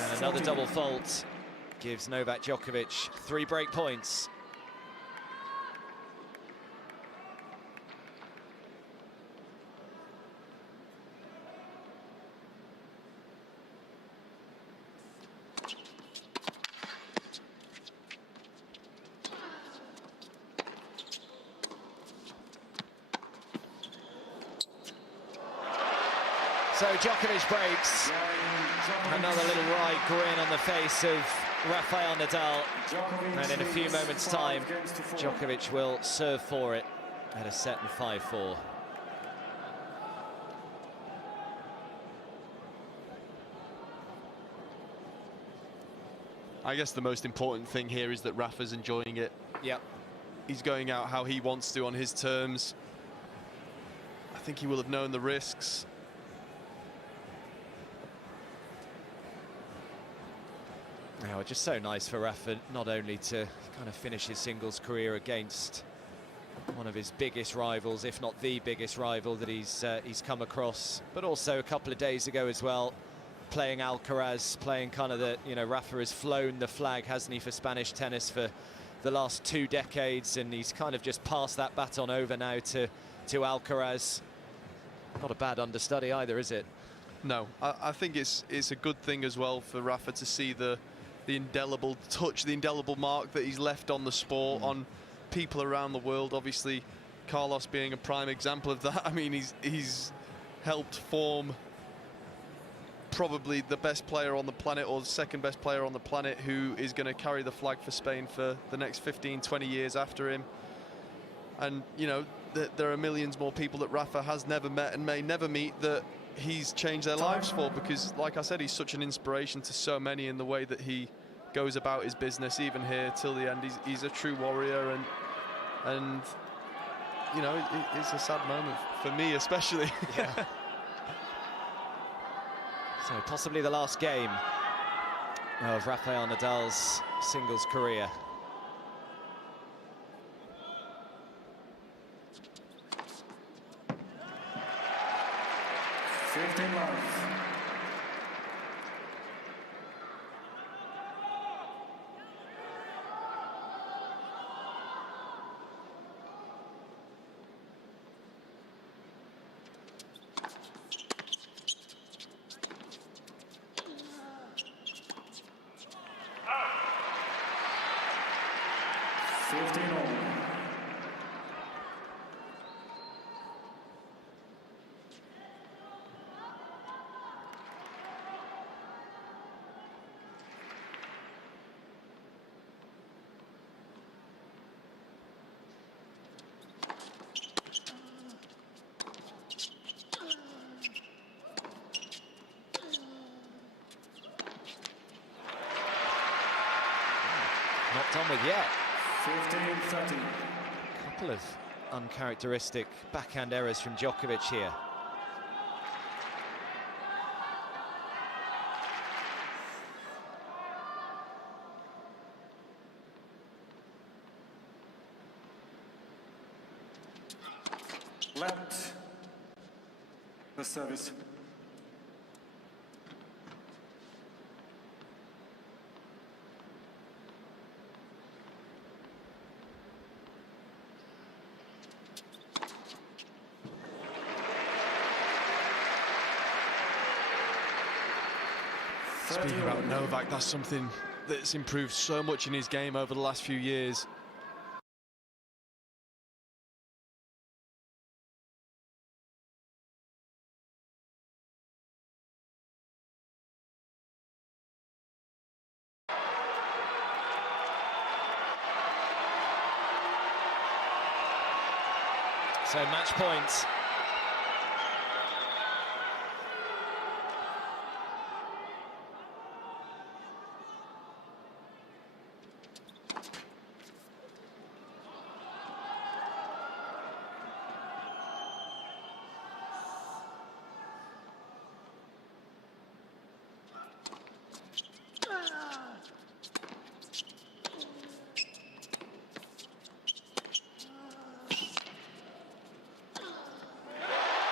And another double fault gives Novak Djokovic 3 break points. So Djokovic breaks. Another little wry grin on the face of Rafael Nadal. And in a few moments' time, Djokovic will serve for it at a set in 5-4. I guess the most important thing here is that Rafa's enjoying it. Yep. He's going out how he wants to on his terms. I think he will have known the risks. Now, just so nice for Rafa not only to kind of finish his singles career against one of his biggest rivals, if not the biggest rival that he's come across, but also a couple of days ago as well, playing Alcaraz, playing kind of the, you know, Rafa has flown the flag, hasn't he, for Spanish tennis for the last 2 decades, and he's kind of just passed that baton over now to Alcaraz. Not a bad understudy either, is it? No, I think it's a good thing as well for Rafa to see the indelible touch, the indelible mark that he's left on the sport, on people around the world. Obviously, Carlos being a prime example of that. I mean, he's helped form probably the best player on the planet, or the second best player on the planet, who is going to carry the flag for Spain for the next 15, 20 years after him. And, you know, there are millions more people that Rafa has never met and may never meet that he's changed their lives for, because, like I said, he's such an inspiration to so many in the way that he goes about his business, even here till the end. He's a true warrior, and you know, it's a sad moment for me especially. Yeah. So possibly the last game of Rafael Nadal's singles career. Not done with yet. 15-30. A couple of uncharacteristic backhand errors from Djokovic here. Left. The service. Speaking about Novak, that's something that's improved so much in his game over the last few years. So match point.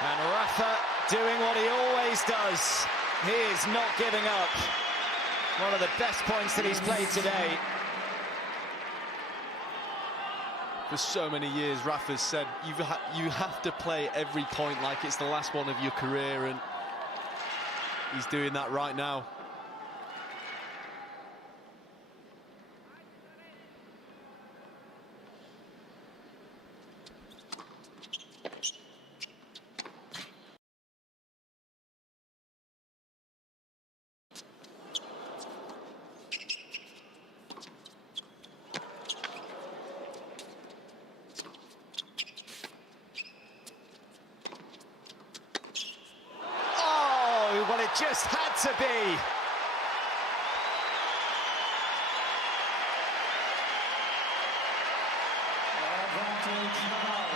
And Rafa doing what he always does. He is not giving up. One of the best points that he's played today. For so many years, Rafa's said you have to play every point like it's the last one of your career, and he's doing that right now. Well, it just had to be.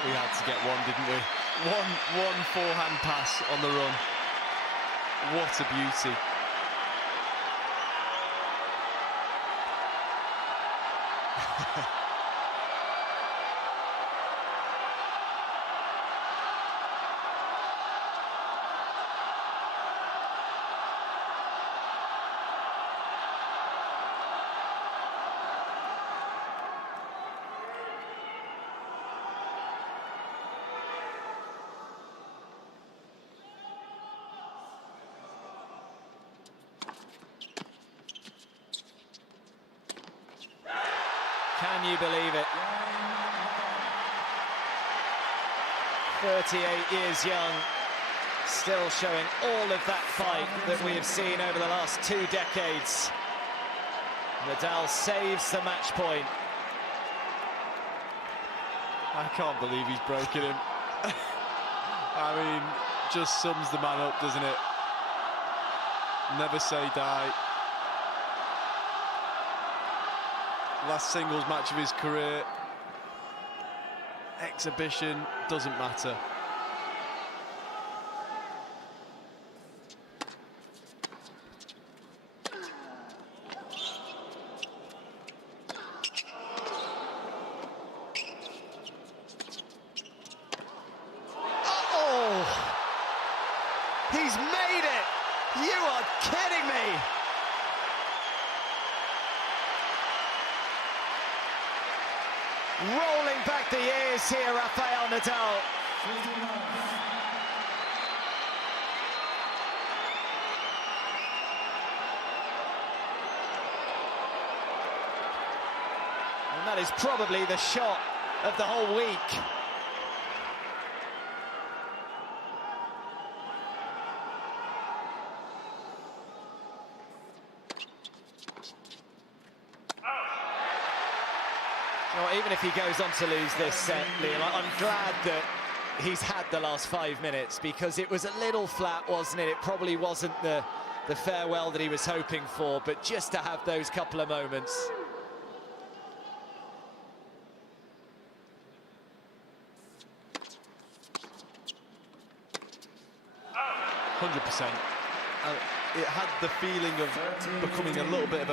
We had to get one, didn't we? One forehand pass on the run. What a beauty. Can you believe it? 38 years young, still showing all of that fight that we have seen over the last 2 decades. Nadal saves the match point. I can't believe he's broken him. I mean, just sums the man up, doesn't it? Never say die. Last singles match of his career. Exhibition, doesn't matter. Oh! He's made it! You are kidding me! Rolling back the years here, Rafael Nadal. And that is probably the shot of the whole week. Well, even if he goes on to lose this set, Liam, I'm glad that he's had the last 5 minutes, because it was a little flat, wasn't it? It probably wasn't the farewell that he was hoping for, but just to have those couple of moments. It had the feeling of becoming a little bit of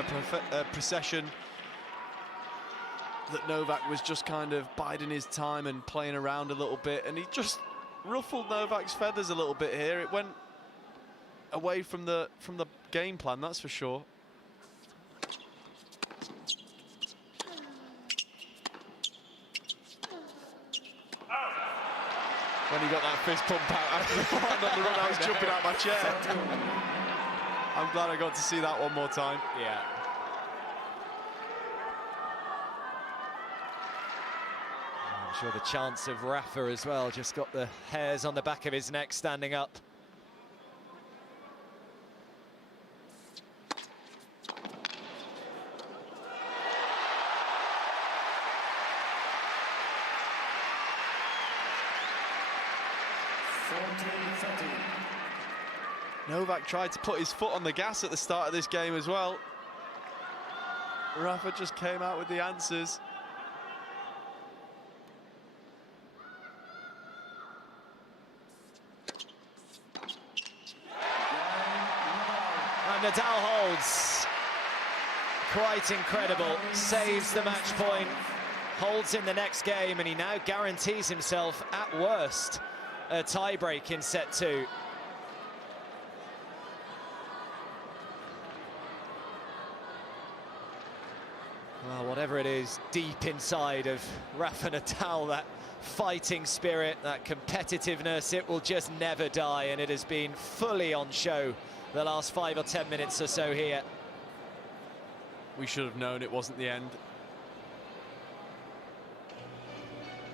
a procession, that Novak was just kind of biding his time and playing around a little bit, and he just ruffled Novak's feathers a little bit here. It went away from the game plan, that's for sure. When he got that fist pump out after the forehand on the run, I was jumping out my chair. I'm glad I got to see that one more time. Yeah. I'm sure the chance of Rafa as well just got the hairs on the back of his neck standing up. Novak tried to put his foot on the gas at the start of this game as well. Rafa just came out with the answers. And Nadal holds. Quite incredible. Saves the match point. Holds in the next game, and he now guarantees himself, at worst, a tie-break in set 2. Well, whatever it is deep inside of Rafa Nadal, that fighting spirit, that competitiveness, it will just never die, and it has been fully on show the last 5 or 10 minutes or so here. We should have known it wasn't the end.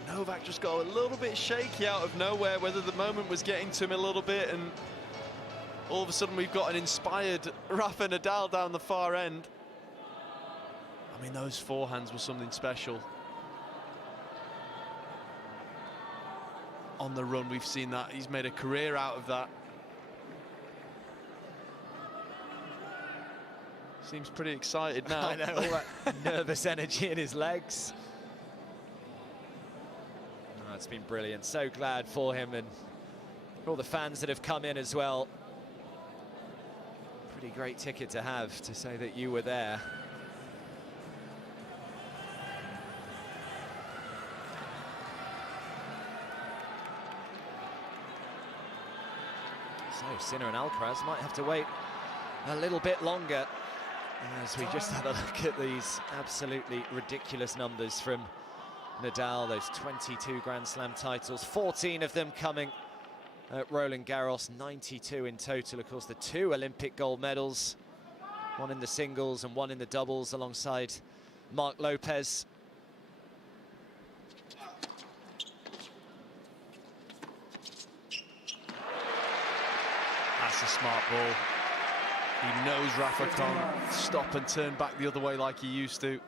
Novak just got a little bit shaky out of nowhere, whether the moment was getting to him a little bit, and all of a sudden we've got an inspired Rafa Nadal down the far end. I mean, those forehands were something special. On the run, we've seen that. He's made a career out of that. Seems pretty excited now. I know, all that nervous energy in his legs. Oh, it's been brilliant. So glad for him and for all the fans that have come in as well. Pretty great ticket to have, to say that you were there. So Sinner and Alcaraz might have to wait a little bit longer, as we just had a look at these absolutely ridiculous numbers from Nadal, those 22 Grand Slam titles, 14 of them coming at Roland Garros, 92 in total. Of course, the 2 Olympic gold medals, one in the singles and one in the doubles alongside Marc Lopez. That's a smart ball. He knows Rafa can't stop and turn back the other way like he used to.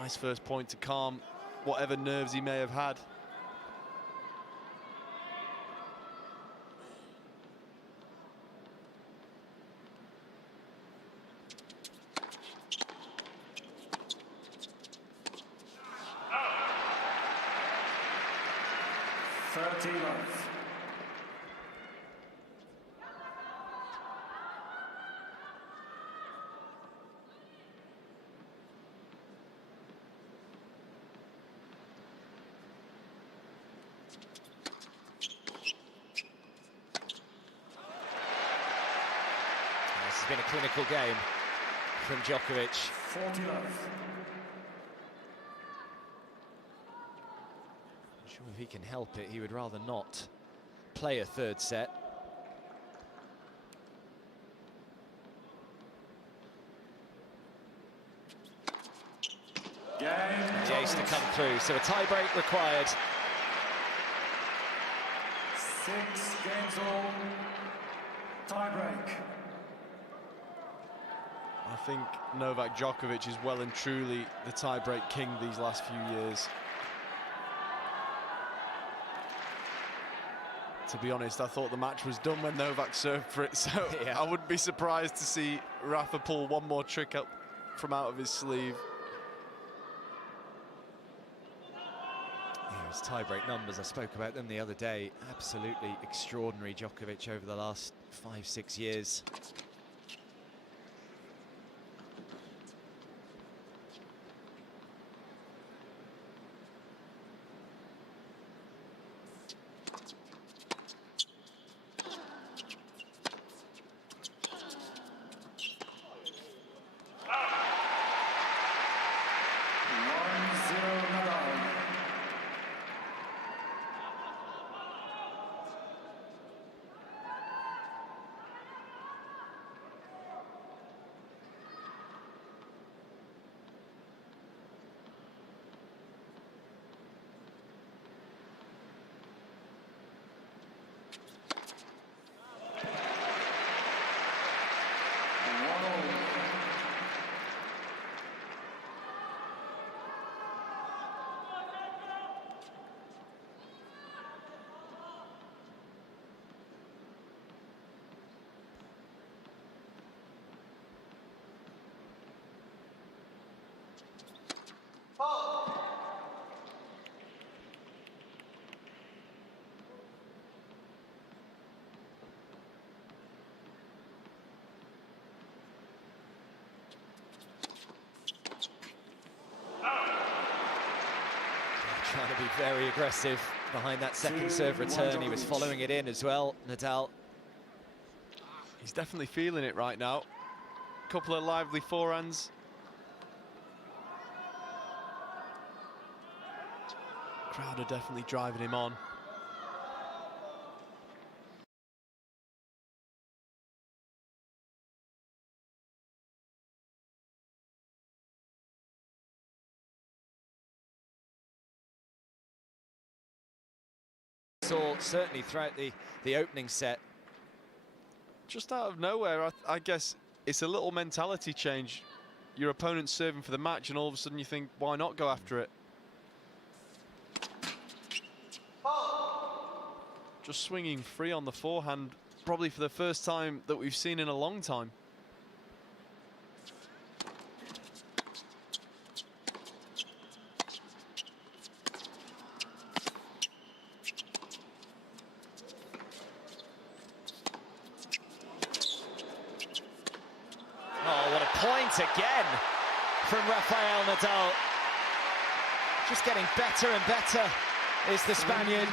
Nice first point to calm whatever nerves he may have had. This has been a clinical game from Djokovic. 40 love. I'm sure if he can help it, he would rather not play a third set. Game. The ace to come through, so a tie-break required. 6 games all. Tie-break. I think Novak Djokovic is well and truly the tie-break king these last few years. To be honest, I thought the match was done when Novak served for it, so yeah. I wouldn't be surprised to see Rafa pull one more trick up from out of his sleeve. Yeah, his tie-break numbers, I spoke about them the other day. Absolutely extraordinary Djokovic over the last 5-6 years. Trying to be very aggressive behind that second serve return. He was following it in as well, Nadal. He's definitely feeling it right now. Couple of lively forehands. Crowd are definitely driving him on. Saw certainly throughout the opening set. Just out of nowhere, I guess it's a little mentality change. Your opponent's serving for the match and all of a sudden you think, why not go after it? Just swinging free on the forehand, probably for the first time that we've seen in a long time. point again from Rafael Nadal. Just getting better and better is the Spaniard.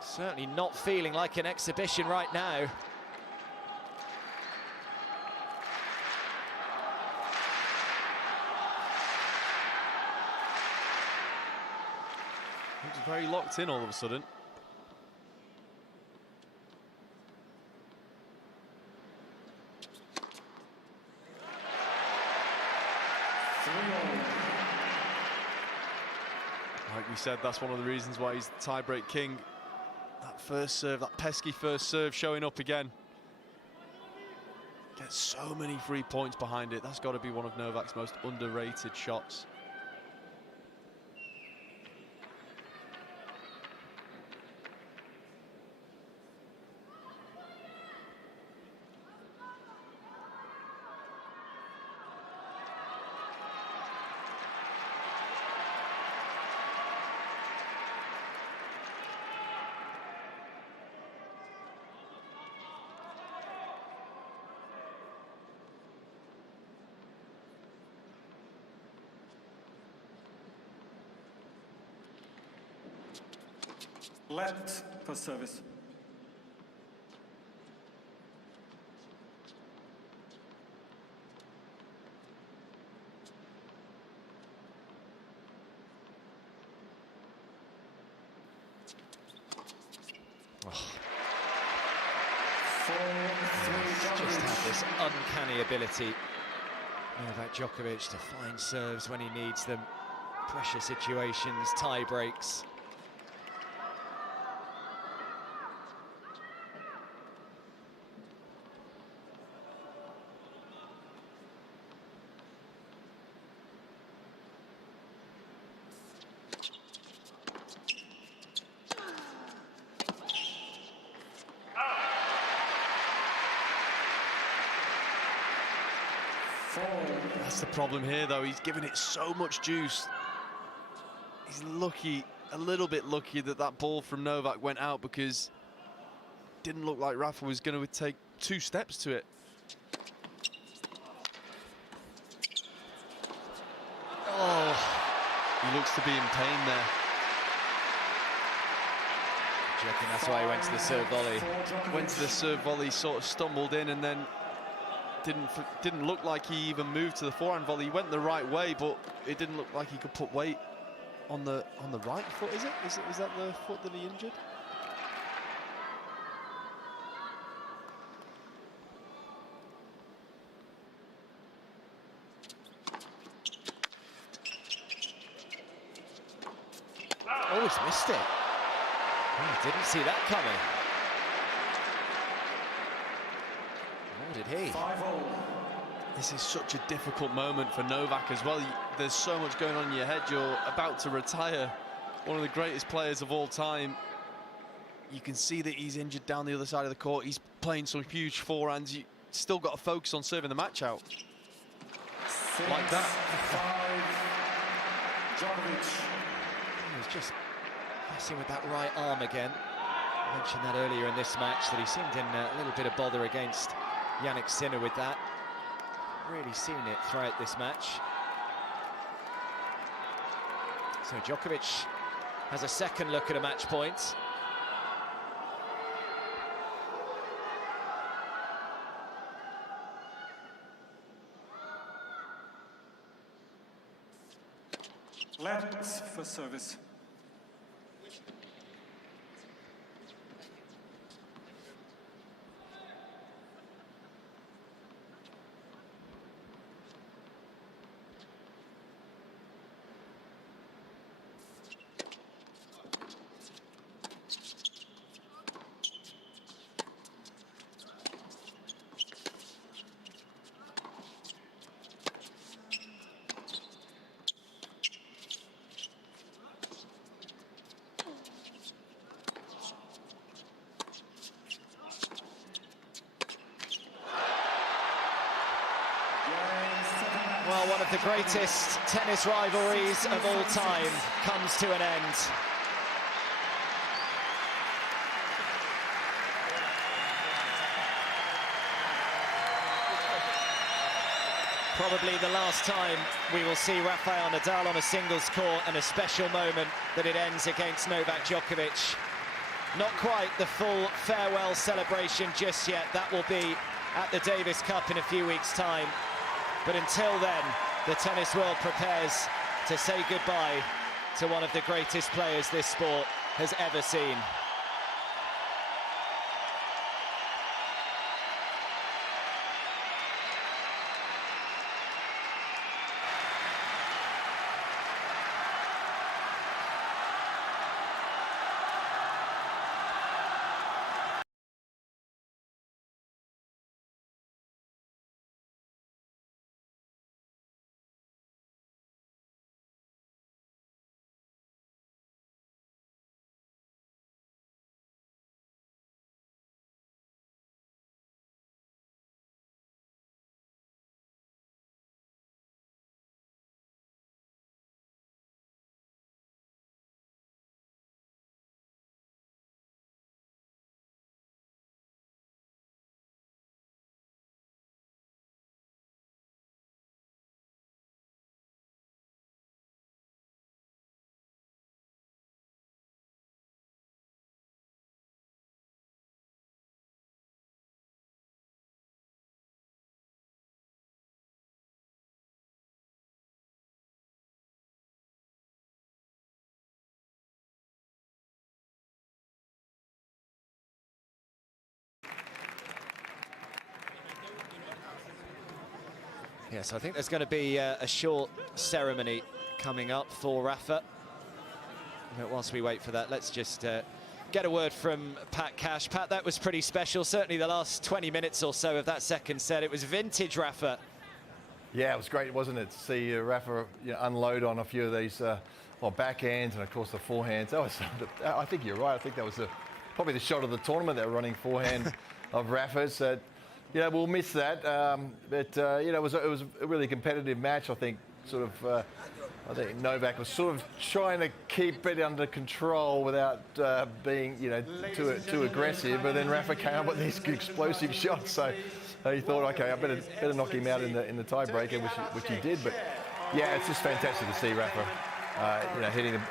Certainly not feeling like an exhibition right now. Looks very locked in all of a sudden. Like we said, that's one of the reasons why he's the tie-break king. That first serve, that pesky first serve showing up again. Gets so many free points behind it. That's got to be one of Novak's most underrated shots. Let for service. Just have this uncanny ability, Novak Djokovic, to find serves when he needs them. Pressure situations, tie breaks. That's the problem here, though. He's giving it so much juice. He's lucky, a little bit lucky, that that ball from Novak went out, because it didn't look like Rafa was going to take 2 steps to it. Oh, he looks to be in pain there. Do you reckon that's why he went to the serve volley? Went to the serve volley, sort of stumbled in, and then didn't look like he even moved to the forehand volley. He went the right way, but it didn't look like he could put weight on the right foot. Is that the foot that he injured? Oh, he's missed it. Oh, didn't see that coming. Nor did he. This is such a difficult moment for Novak as well. There's so much going on in your head. You're about to retire one of the greatest players of all time. You can see that he's injured down the other side of the court. He's playing some huge forehands. You still got to focus on serving the match out. Like that. He was just messing with that right arm again. I mentioned that earlier in this match, that he seemed in a little bit of bother against Jannik Sinner with that. Really seen it throughout this match. So Djokovic has a second look at a match point. Let's for service. Well, one of the greatest tennis rivalries of all time comes to an end. Probably the last time we will see Rafael Nadal on a singles court, and a special moment that it ends against Novak Djokovic. Not quite the full farewell celebration just yet. That will be at the Davis Cup in a few weeks' time. But until then, the tennis world prepares to say goodbye to one of the greatest players this sport has ever seen. Yes, I think there's going to be a short ceremony coming up for Rafa. But whilst we wait for that, let's just get a word from Pat Cash. Pat, that was pretty special. Certainly the last 20 minutes or so of that second set. It was vintage Rafa. Yeah, it was great, wasn't it, to see Rafa unload on a few of these backhands and, of course, the forehands. That was, I think you're right. I think that was probably the shot of the tournament, that running forehand of Rafa's. We'll miss that. It was a really competitive match. I think I think Novak was sort of trying to keep it under control without being, too aggressive. But then Rafa came up with these explosive shots. So he thought, okay, I better knock him out in the tiebreaker, which he did. But yeah, it's just fantastic to see Rafa,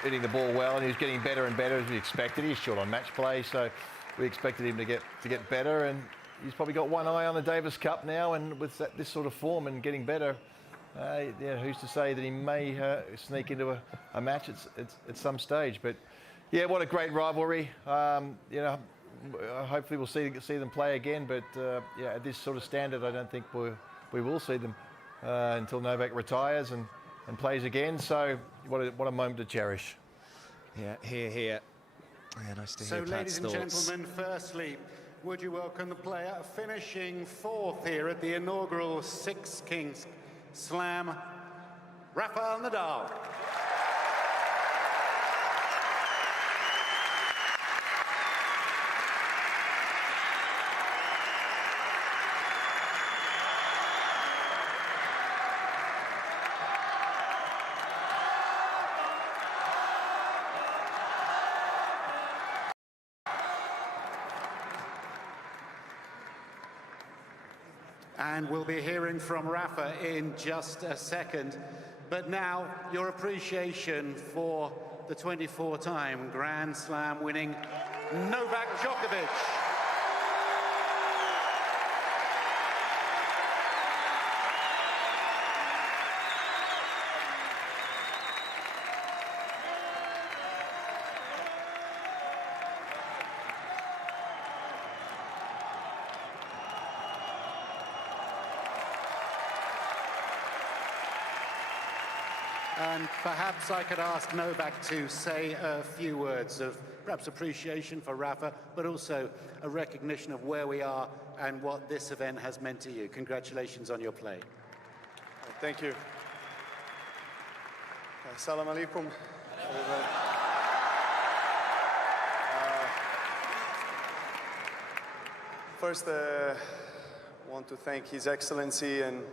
hitting the ball well, and he was getting better and better as we expected. He's short on match play, so we expected him to get better, and he's probably got one eye on the Davis Cup now, and with this sort of form and getting better, who's to say that he may sneak into a match at some stage. But yeah, what a great rivalry. Hopefully we'll see them play again, but at this sort of standard, I don't think we will see them until Novak retires and plays again. So what a moment to cherish. Yeah, here. Yeah, nice to hear Pat's ladies and thoughts. gentlemen, firstly, would you welcome the player finishing fourth here at the inaugural Six Kings Slam, Rafael Nadal. And we'll be hearing from Rafa in just a second. But now, your appreciation for the 24-time Grand Slam winning Novak Djokovic. And perhaps I could ask Novak to say a few words of perhaps appreciation for Rafa, but also a recognition of where we are and what this event has meant to you. Congratulations on your play. Thank you. Assalamu alaikum, everybody. First, want to thank His Excellency and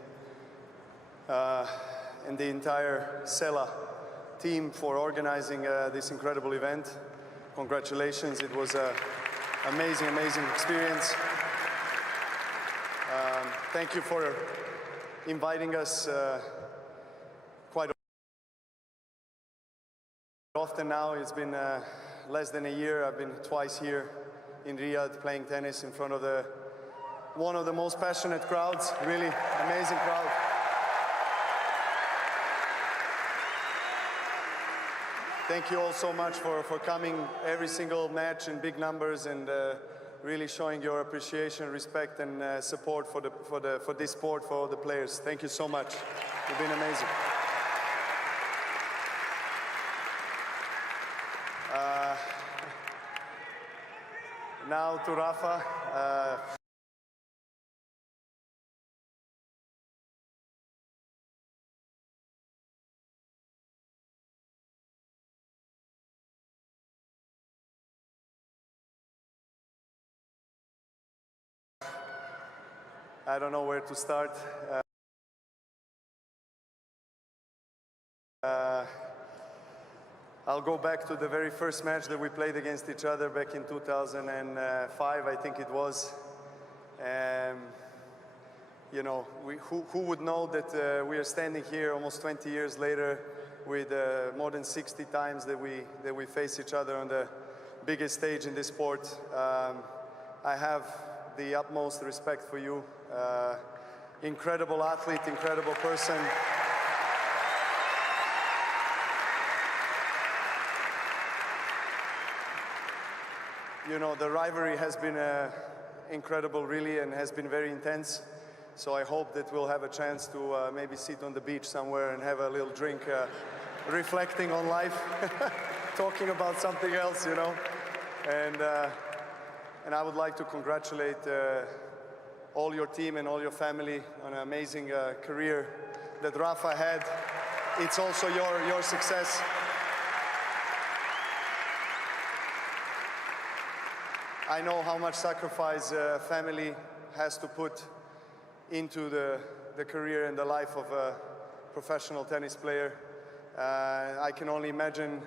the entire SELA team for organizing this incredible event. Congratulations, it was an amazing experience. Thank you for inviting us quite often now. It's been less than a year. I've been twice here in Riyadh playing tennis in front of one of the most passionate crowds, really amazing crowd. Thank you all so much for coming every single match in big numbers and really showing your appreciation, respect, and support for this sport, for all the players. Thank you so much. You've been amazing. Now to Rafa. I don't know where to start. I'll go back to the very first match that we played against each other back in 2005, I think it was. You know, who would know that we are standing here almost 20 years later with more than 60 times that we face each other on the biggest stage in this sport. I have the utmost respect for you. Incredible athlete, incredible person. You know, the rivalry has been incredible, really, and has been very intense. So I hope that we'll have a chance to maybe sit on the beach somewhere and have a little drink, reflecting on life, talking about something else, you know. And I would like to congratulate all your team and all your family on an amazing career that Rafa had. It's also your success. I know how much sacrifice family has to put into the career and the life of a professional tennis player. I can only imagine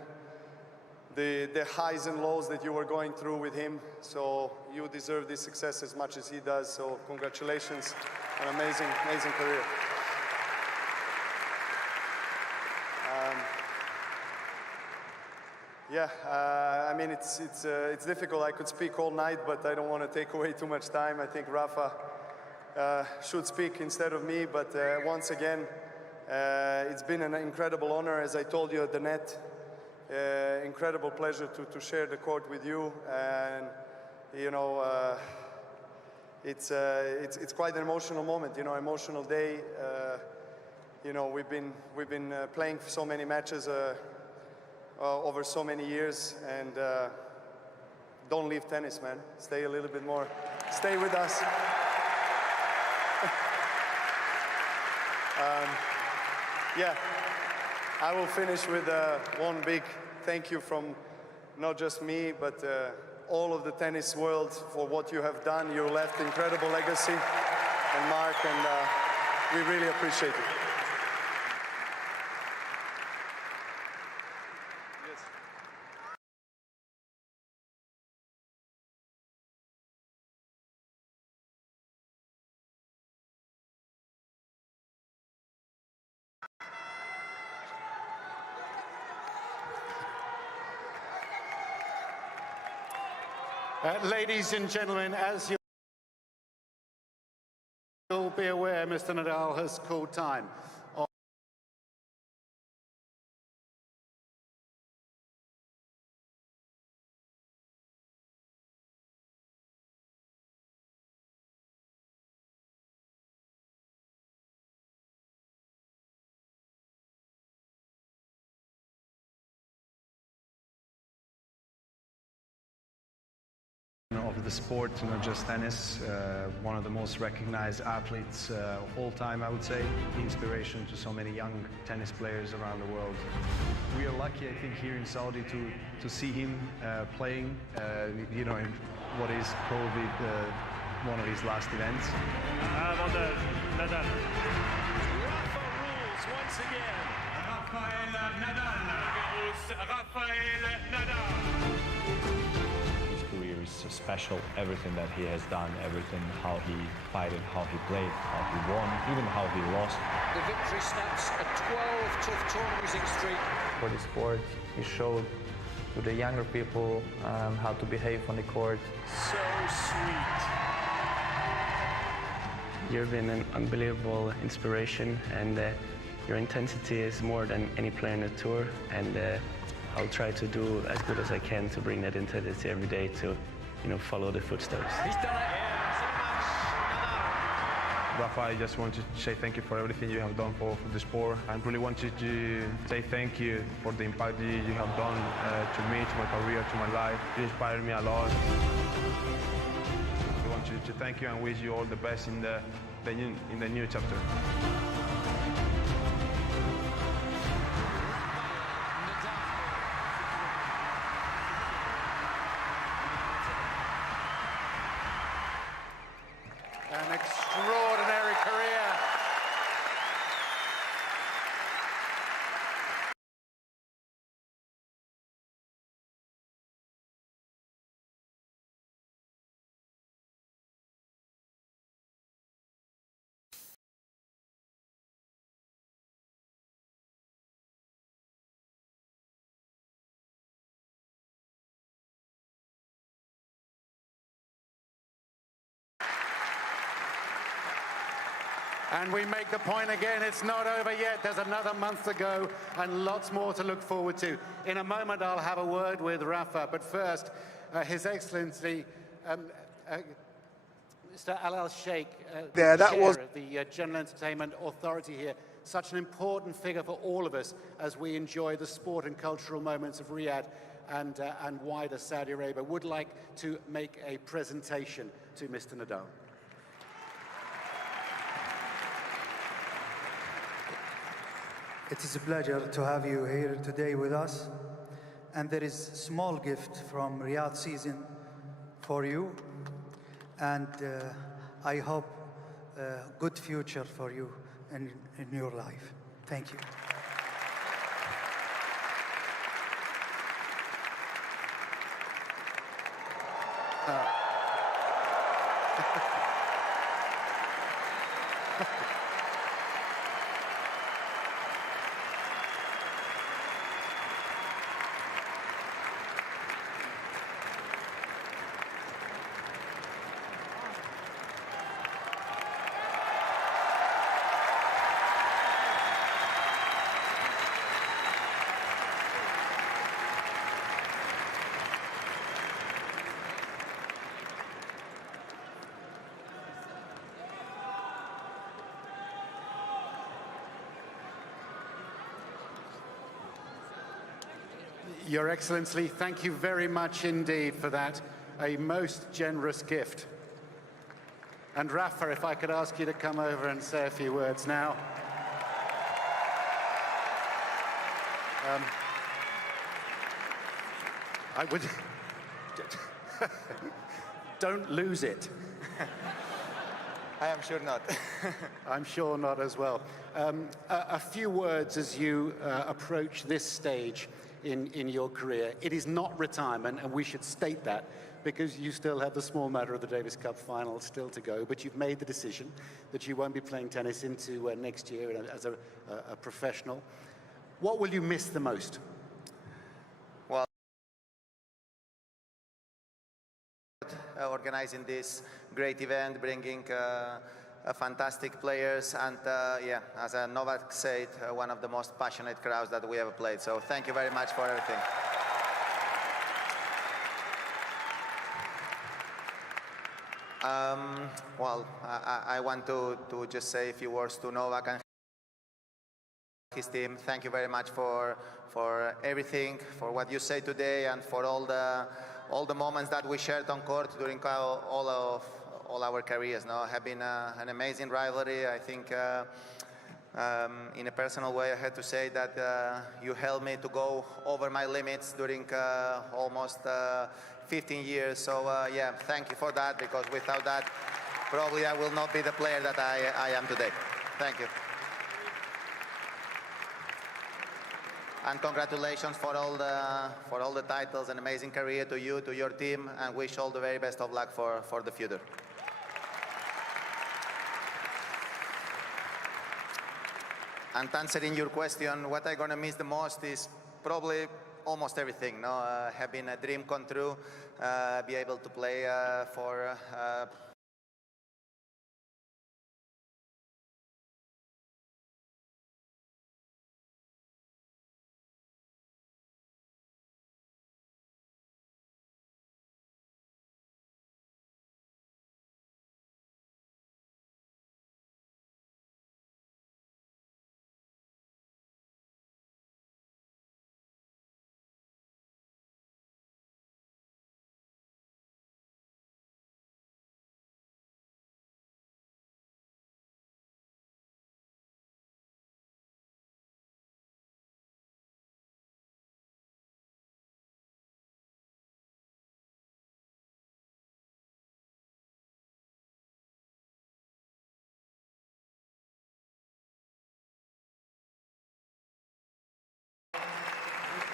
the highs and lows that you were going through with him. So you deserve this success as much as he does. So congratulations on an amazing, amazing career. Yeah, I mean, it's difficult. I could speak all night, but I don't want to take away too much time. I think Rafa should speak instead of me. But once again, it's been an incredible honor, as I told you at the net. Incredible pleasure to share the court with you, and you know, it's quite an emotional moment. You know, emotional day. You know, we've been playing so many matches. Over so many years, and don't leave tennis, man. Stay a little bit more. Stay with us. Yeah, I will finish with one big thank you from not just me, but all of the tennis world for what you have done. You left incredible legacy and mark, and we really appreciate it. Ladies and gentlemen, as you'll be aware, Mr. Nadal has called time. Of the sport, not just tennis, one of the most recognized athletes of all time, I would say. Inspiration to so many young tennis players around the world. We are lucky, I think, here in Saudi to see him playing, you know, in what is probably one of his last events. Rafael Nadal. Rafa rules once again. Rafael Nadal. Rafael Nadal. His career is special. Everything that he has done, everything, how he fighted, how he played, how he won, even how he lost. The victory snaps a 12 tough tournament losing streak. For the sport, he showed to the younger people how to behave on the court. So sweet. You've been an unbelievable inspiration, and your intensity is more than any player in the tour, and I'll try to do as good as I can to bring that intensity every day to, follow the footsteps. He's done it. Rafa, I just want to say thank you for everything you have done for the sport. I really wanted to say thank you for the impact you have done to me, to my career, to my life. You inspired me a lot. I want to thank you and wish you all the best in the new chapter. An extraordinary career. And we make the point again, it's not over yet. There's another month to go and lots more to look forward to. In a moment, I'll have a word with Rafa, but first, His Excellency, Mr. Al Sheikh, that chair was of the General Entertainment Authority here, such an important figure for all of us as we enjoy the sport and cultural moments of Riyadh and wider Saudi Arabia, would like to make a presentation to Mr. Nadal. It is a pleasure to have you here today with us, and there is a small gift from Riyadh season for you, and I hope a good future for you in your life. Thank you. Your Excellency, thank you very much indeed for that, a most generous gift. And Rafa, if I could ask you to come over and say a few words now. I would... Don't lose it. I am sure not. I'm sure not as well. A few words as you approach this stage in your career. It is not retirement, and we should state that, because you still have the small matter of the Davis Cup final still to go, but you've made the decision that you won't be playing tennis into next year as a professional. What will you miss the most? Well, organizing this great event, bringing fantastic players, and yeah, as Novak said, one of the most passionate crowds that we ever played. So thank you very much for everything. Well, I want to just say a few words to Novak and his team. Thank you very much for everything, for what you say today, and for all the moments that we shared on court during all our careers. No, have been an amazing rivalry. I think in a personal way, I had to say that you helped me to go over my limits during almost 15 years. So yeah, thank you for that, because without that, probably I will not be the player that I am today. Thank you. And congratulations for all the titles, an amazing career to you, to your team, and wish all the very best of luck for the future. And answering your question, what I'm gonna miss the most is probably almost everything. No, have been a dream come true. Be able to play for.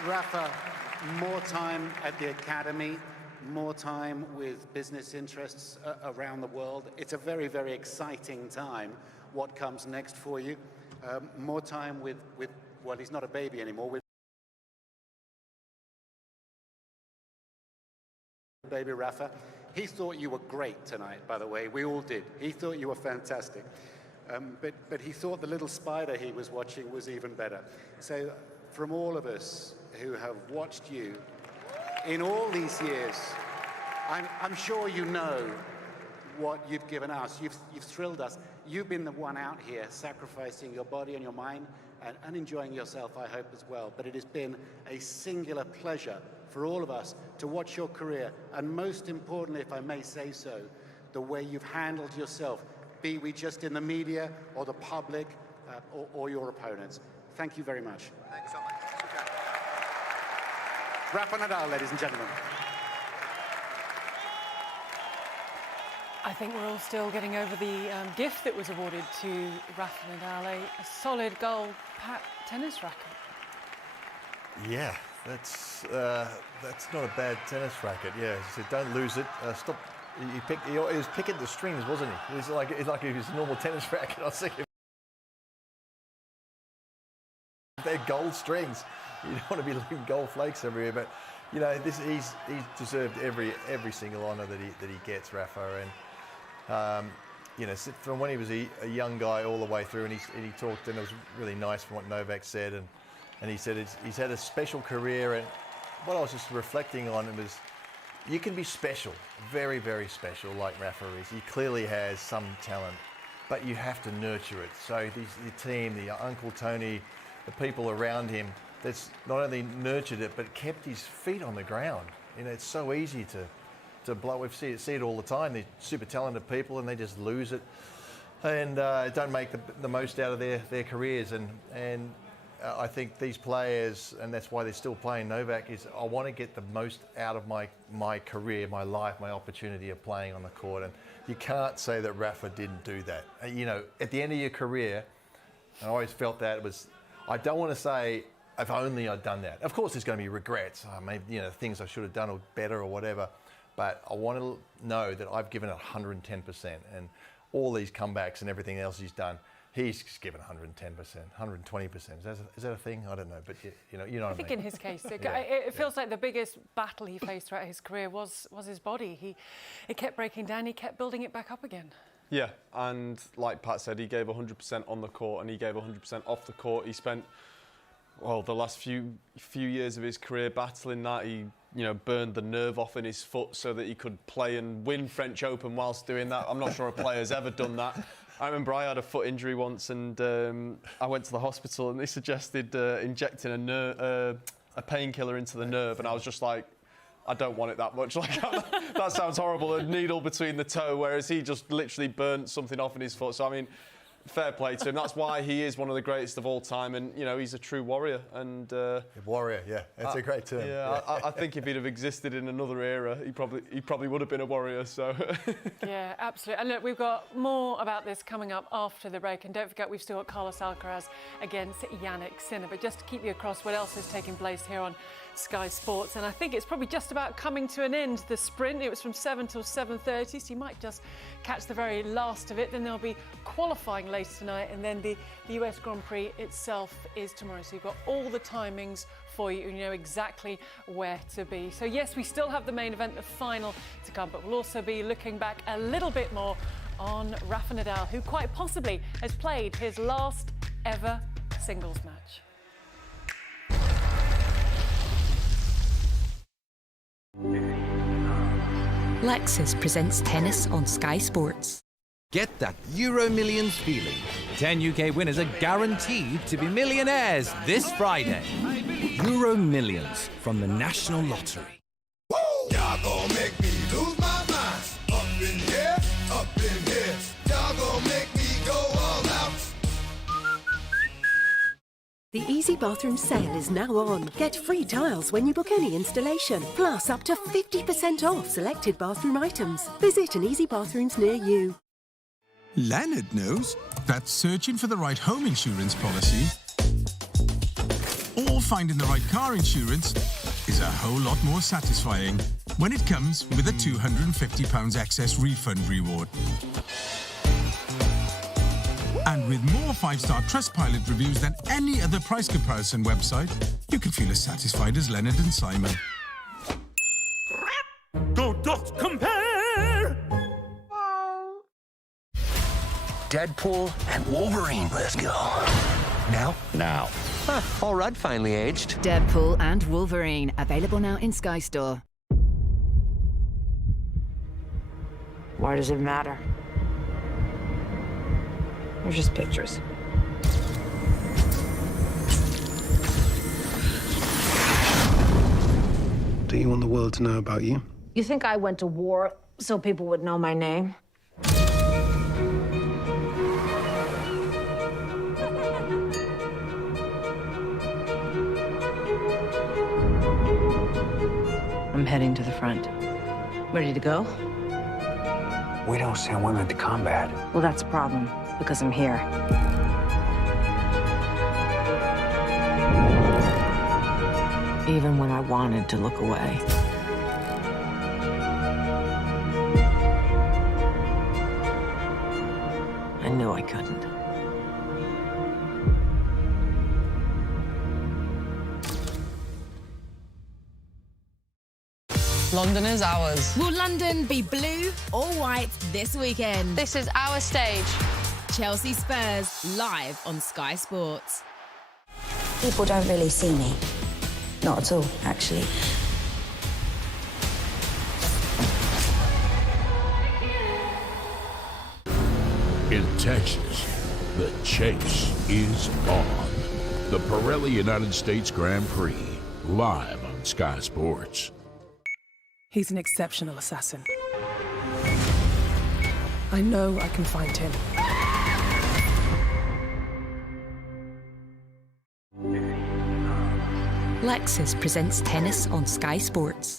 Rafa, more time at the academy, more time with business interests around the world. It's a very, very exciting time, what comes next for you. More time with, well, he's not a baby anymore, with baby Rafa. He thought you were great tonight, by the way. We all did. He thought you were fantastic. But he thought the little spider he was watching was even better. So from all of us who have watched you in all these years, I'm sure you know what you've given us. You've thrilled us. You've been the one out here sacrificing your body and your mind and enjoying yourself, I hope, as well. But it has been a singular pleasure for all of us to watch your career, and most importantly, if I may say so, the way you've handled yourself, be we just in the media or the public or your opponents. Thank you very much. Thanks so much. Rafael Nadal, ladies and gentlemen. I think we're all still getting over the gift that was awarded to Rafael Nadal, a solid gold tennis racket. Yeah, that's not a bad tennis racket. Yeah, he said, don't lose it. Stop. He was picking the strings, wasn't he? It's like it was a normal tennis racket. I was thinking, they're gold strings. You don't want to be leaving gold flakes everywhere. But you know, he's deserved every single honour that he gets, Rafa. And you know, from when he was a young guy all the way through, and he talked, and it was really nice from what Novak said, and he said he's had a special career. And what I was just reflecting on was, you can be special, very, very special, like Rafa is. He clearly has some talent, but you have to nurture it. So the team, the Uncle Tony, the people around him, that's not only nurtured it, but kept his feet on the ground. You know, it's so easy to blow. We see it all the time. They're super talented people, and they just lose it, and don't make the most out of their careers. And I think these players, and that's why they're still playing Novak, is I want to get the most out of my career, my life, my opportunity of playing on the court. And you can't say that Rafa didn't do that. You know, at the end of your career, I always felt that it was, I don't want to say, if only I'd done that. Of course, there's going to be regrets. Maybe, you know, things I should have done or better or whatever. But I want to know that I've given it 110%. And all these comebacks and everything else he's done, he's given 110%, 120%. Is that a thing? I don't know. But you know what I mean. I think in his case, it feels like the biggest battle he faced throughout his career was his body. It kept breaking down. He kept building it back up again. Yeah, and like Pat said, he gave 100% on the court and he gave 100% off the court. He spent, well, the last few years of his career battling that. He, you know, burned the nerve off in his foot so that he could play and win French Open whilst doing that. I'm not sure a player's ever done that. I remember I had a foot injury once, and I went to the hospital, and they suggested injecting a painkiller into the nerve, and I was just like, I don't want it that much. Like, that sounds horrible, a needle between the toe, whereas he just literally burnt something off in his foot. So, I mean, fair play to him. That's why he is one of the greatest of all time, and you know he's a true warrior. And warrior, yeah, that's a great term. Yeah, I think if he'd have existed in another era, he probably would have been a warrior. So yeah, absolutely. And look, we've got more about this coming up after the break, and don't forget we've still got Carlos Alcaraz against Yannick Sinner. But just to keep you across what else is taking place here on Sky Sports, and I think it's probably just about coming to an end. The sprint, it was from 7 till 7:30, so you might just catch the very last of it. Then there'll be qualifying later tonight, and then the US Grand Prix itself is tomorrow. So you've got all the timings for you, and you know exactly where to be. So yes, we still have the main event, the final to come, but we'll also be looking back a little bit more on Rafa Nadal, who quite possibly has played his last ever singles match. Lexus presents tennis on Sky Sports. Get that Euro Millions feeling. 10 UK winners are guaranteed to be millionaires this Friday. Euro Millions from the National Lottery. Y'all gonna make me lose my mind. Up in here, up in here. Y'all gonna make me go all out. The Easy Bathroom sale is now on. Get free tiles when you book any installation, plus up to 50% off selected bathroom items. Visit an Easy Bathrooms near you. Leonard knows that searching for the right home insurance policy or finding the right car insurance is a whole lot more satisfying when it comes with a £250 excess refund reward. And with more 5-star Trustpilot reviews than any other price comparison website, you can feel as satisfied as Leonard and Simon. Go dot compare! Deadpool and Wolverine. Let's go. Now? Now. Huh, all right, finally aged. Deadpool and Wolverine, available now in Sky Store. Why does it matter? They're just pictures. Do you want the world to know about you? You think I went to war so people would know my name? I'm heading to the front. Ready to go? We don't send women to combat. Well, that's a problem, because I'm here. Even when I wanted to look away. I knew I couldn't. London is ours. Will London be blue or white this weekend? This is our stage. Chelsea Spurs, live on Sky Sports. People don't really see me. Not at all, actually. In Texas, the chase is on. The Pirelli United States Grand Prix, live on Sky Sports. He's an exceptional assassin. I know I can find him. Lexus presents tennis on Sky Sports.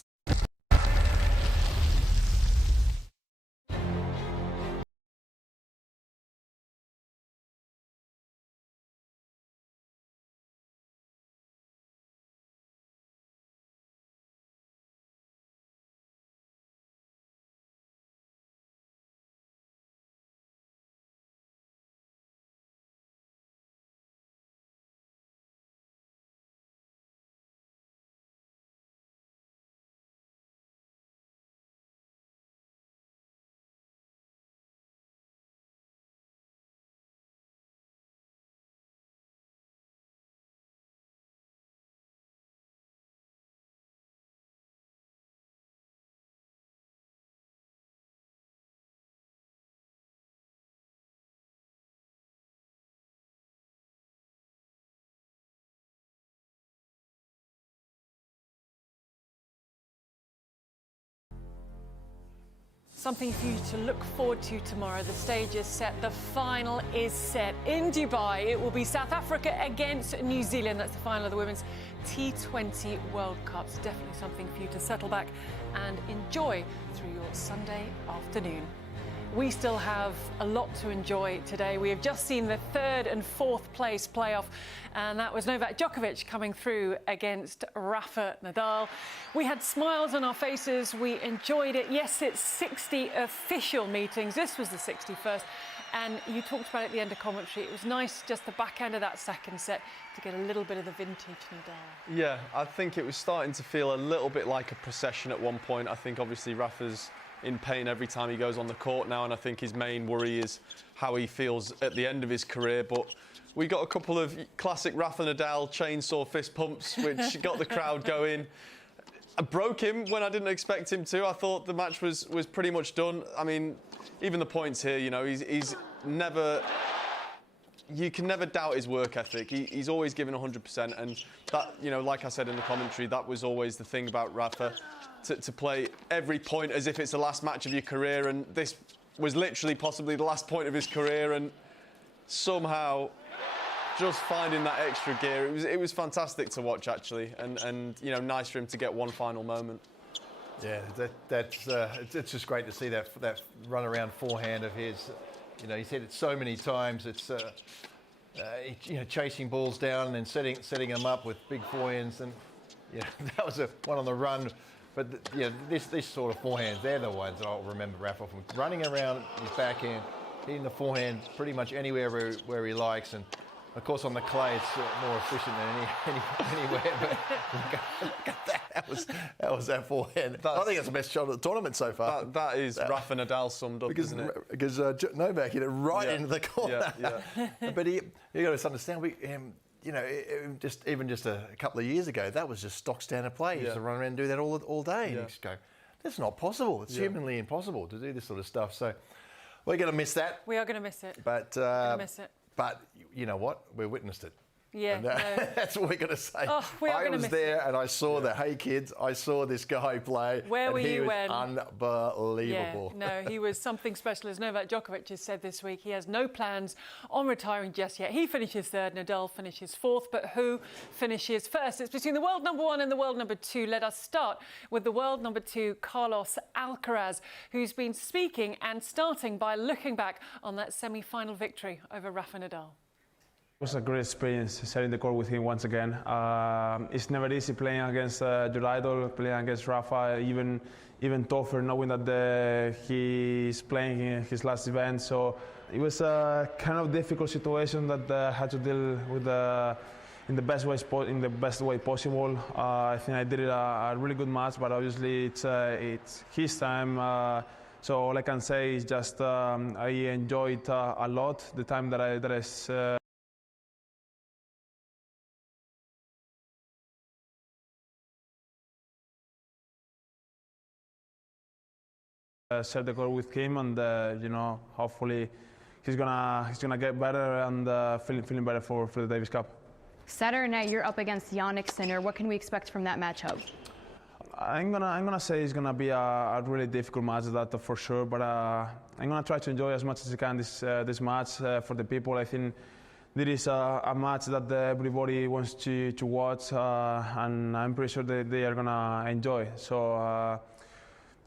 Something for you to look forward to tomorrow. The stage is set. The final is set. In Dubai, it will be South Africa against New Zealand. That's the final of the Women's T20 World Cup. It's definitely something for you to settle back and enjoy through your Sunday afternoon. We still have a lot to enjoy today. We have just seen the third and fourth place playoff, and that was Novak Djokovic coming through against Rafa Nadal. We had smiles on our faces. We enjoyed it. Yes, it's 60 official meetings. This was the 61st. And you talked about it at the end of commentary. It was nice just the back end of that second set to get a little bit of the vintage Nadal. Yeah, I think it was starting to feel a little bit like a procession at one point. I think obviously Rafa's in pain every time he goes on the court now, and I think his main worry is how he feels at the end of his career. But we got a couple of classic Rafa Nadal chainsaw fist pumps, which got the crowd going. I broke him when I didn't expect him to. I thought the match was pretty much done. I mean, even the points here, you know, he's never... You can never doubt his work ethic. He's always given 100%, and that, you know, like I said in the commentary, that was always the thing about Rafa, to play every point as if it's the last match of your career, and this was literally possibly the last point of his career, and somehow just finding that extra gear, it was fantastic to watch actually, and you know, nice for him to get one final moment. Yeah, it's just great to see that run around forehand of his. You know, he's hit it so many times. It's you know, chasing balls down and setting them up with big forehands, and yeah, that was one on the run. But yeah, this sort of forehands, they're the ones that I'll remember Rafa from running around his backhand, hitting the forehand pretty much anywhere where he likes, and of course on the clay it's more efficient than anywhere. But look at that. That was that forehand. I think it's the best shot of the tournament so far. That is Rafa Nadal summed up, isn't it? Because Novak hit it right into the corner. Yeah. But you got to understand, you know, even just a couple of years ago, that was just stock standard play. He used to run around and do that all day. And you just go, that's not possible. It's humanly impossible to do this sort of stuff. So we're going to miss that. We are going to miss it. But But you know what? We witnessed it. Yeah, and, that's what we're going to say. Oh, we are I was there and I saw the, hey kids, I saw this guy play. Where were you when? Unbelievable. Yeah, no, he was something special. As Novak Djokovic has said this week, he has no plans on retiring just yet. He finishes third, Nadal finishes fourth, but who finishes first? It's between the world number 1 and the world number 2. Let us start with the world number 2, Carlos Alcaraz, who's been speaking and starting by looking back on that semi-final victory over Rafa Nadal. It was a great experience setting the court with him once again. It's never easy playing against your idol, playing against Rafa, even tougher knowing that he's playing in his last event. So it was a kind of difficult situation that I had to deal with in the best way possible. I think I did it a really good match, but obviously it's his time. So all I can say is just I enjoyed a lot the time that I set the court with him, and you know, hopefully he's gonna get better and feeling better for the Davis Cup. Saturday night, you're up against Jannik Sinner. What can we expect from that matchup? I'm gonna say it's gonna be a really difficult match, that for sure. But I'm gonna try to enjoy as much as I can this match for the people. I think there is a match that everybody wants to watch, and I'm pretty sure they are gonna enjoy. So.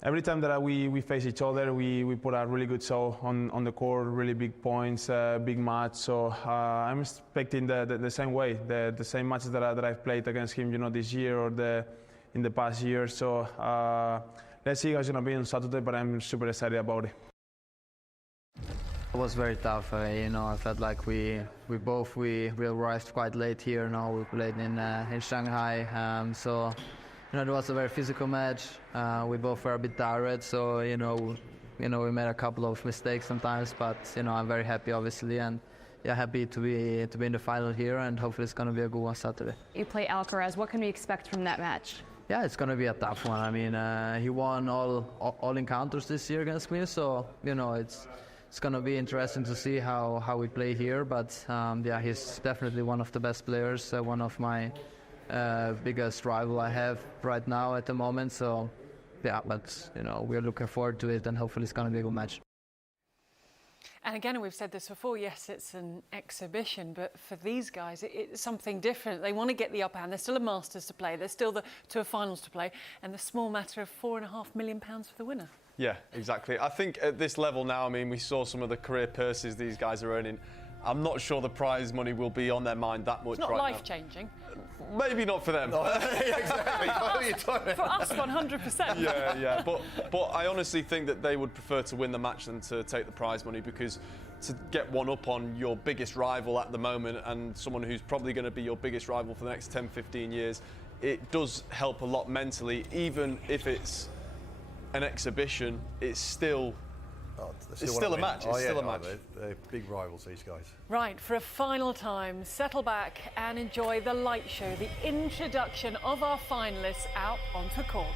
Every time that we face each other, we put a really good show on the court, really big points, big match. So I'm expecting the same way, the same matches that I've played against him, you know, this year or in the past year. So let's see how it's gonna be on Saturday, but I'm super excited about it. It was very tough. You know, I felt like we arrived quite late here. Now we played in Shanghai, so. You know, it was a very physical match. We both were a bit tired, so you know, we made a couple of mistakes sometimes. But you know, I'm very happy, obviously, and yeah, happy to be in the final here, and hopefully it's going to be a good one Saturday. You play Alcaraz. What can we expect from that match? Yeah, it's going to be a tough one. I mean, he won all encounters this year against me, so you know, it's going to be interesting to see how we play here. But yeah, he's definitely one of the best players, one of my biggest rival I have right now at the moment. So yeah, but you know, we're looking forward to it, and hopefully it's going to be a good match. And again, we've said this before, yes, it's an exhibition, but for these guys, it's something different. They want to get the upper hand. There's still a Masters to play. There's still the Tour Finals to play, and the small matter of £4.5 million for the winner. Yeah, exactly. I think at this level now, I mean, we saw some of the career purses these guys are earning. I'm not sure the prize money will be on their mind that much It's not right life-changing. Maybe not for them. Exactly. For us, 100%. Yeah. But I honestly think that they would prefer to win the match than to take the prize money, because to get one up on your biggest rival at the moment, and someone who's probably going to be your biggest rival for the next 10, 15 years, it does help a lot mentally. Even if it's an exhibition, it's still... It's still a match. It's still a match. They're big rivals, these guys. Right, for a final time, settle back and enjoy the light show, the introduction of our finalists out onto court.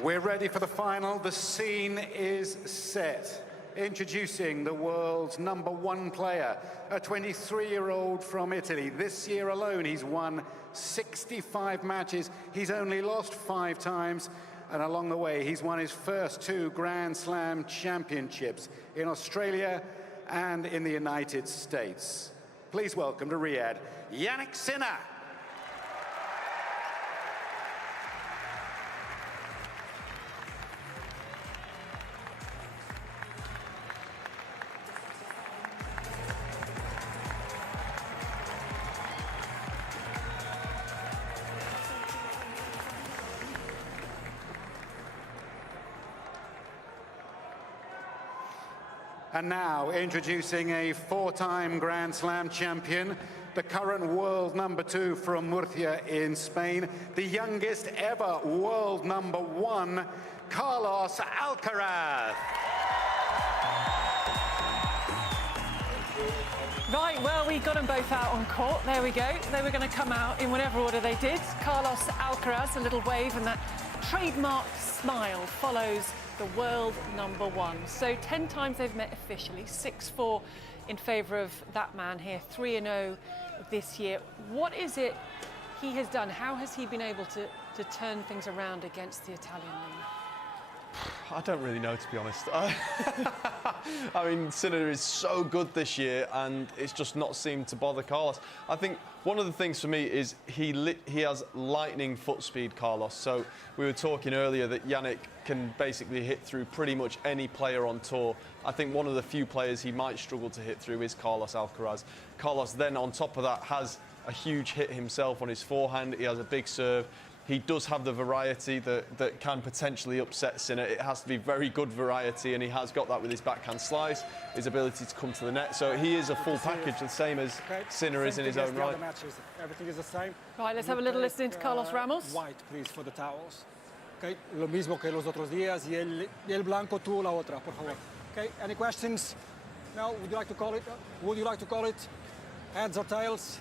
We're ready for the final. The scene is set. Introducing the world's #1 player, a 23-year-old from Italy. This year alone, he's won 65 matches. He's only lost 5 times. And along the way, he's won his first 2 Grand Slam championships in Australia and in the United States. Please welcome to Riyadh, Jannik Sinner. And now, introducing a 4-time Grand Slam champion, the current world #2 from Murcia in Spain, the youngest ever world #1, Carlos Alcaraz. Right, well, we got them both out on court. There we go. They were going to come out in whatever order they did. Carlos Alcaraz, a little wave, and that trademark smile follows the world #1. So 10 times they've met officially, 6-4 in favour of that man here, 3-0 this year. What is it he has done? How has he been able to turn things around against the Italian league? I don't really know, to be honest. I mean, Sinner is so good this year, and it's just not seemed to bother Carlos. I think one of the things for me is he has lightning foot speed, Carlos. So we were talking earlier that Yannick can basically hit through pretty much any player on tour. I think one of the few players he might struggle to hit through is Carlos Alcaraz. Carlos then, on top of that, has a huge hit himself on his forehand. He has a big serve. He does have the variety that can potentially upset Sinner. It has to be very good variety, and he has got that with his backhand slice, his ability to come to the net. So he is a full package, the same as Sinner is in his own right. Everything is the same. Right, let's have a little listen to Carlos Ramos. White, please, for the towels. Okay, lo mismo que los otros días, y el blanco tú la otra, por favor. Okay, any questions? No, would you like to call it? Would you like to call it heads or tails?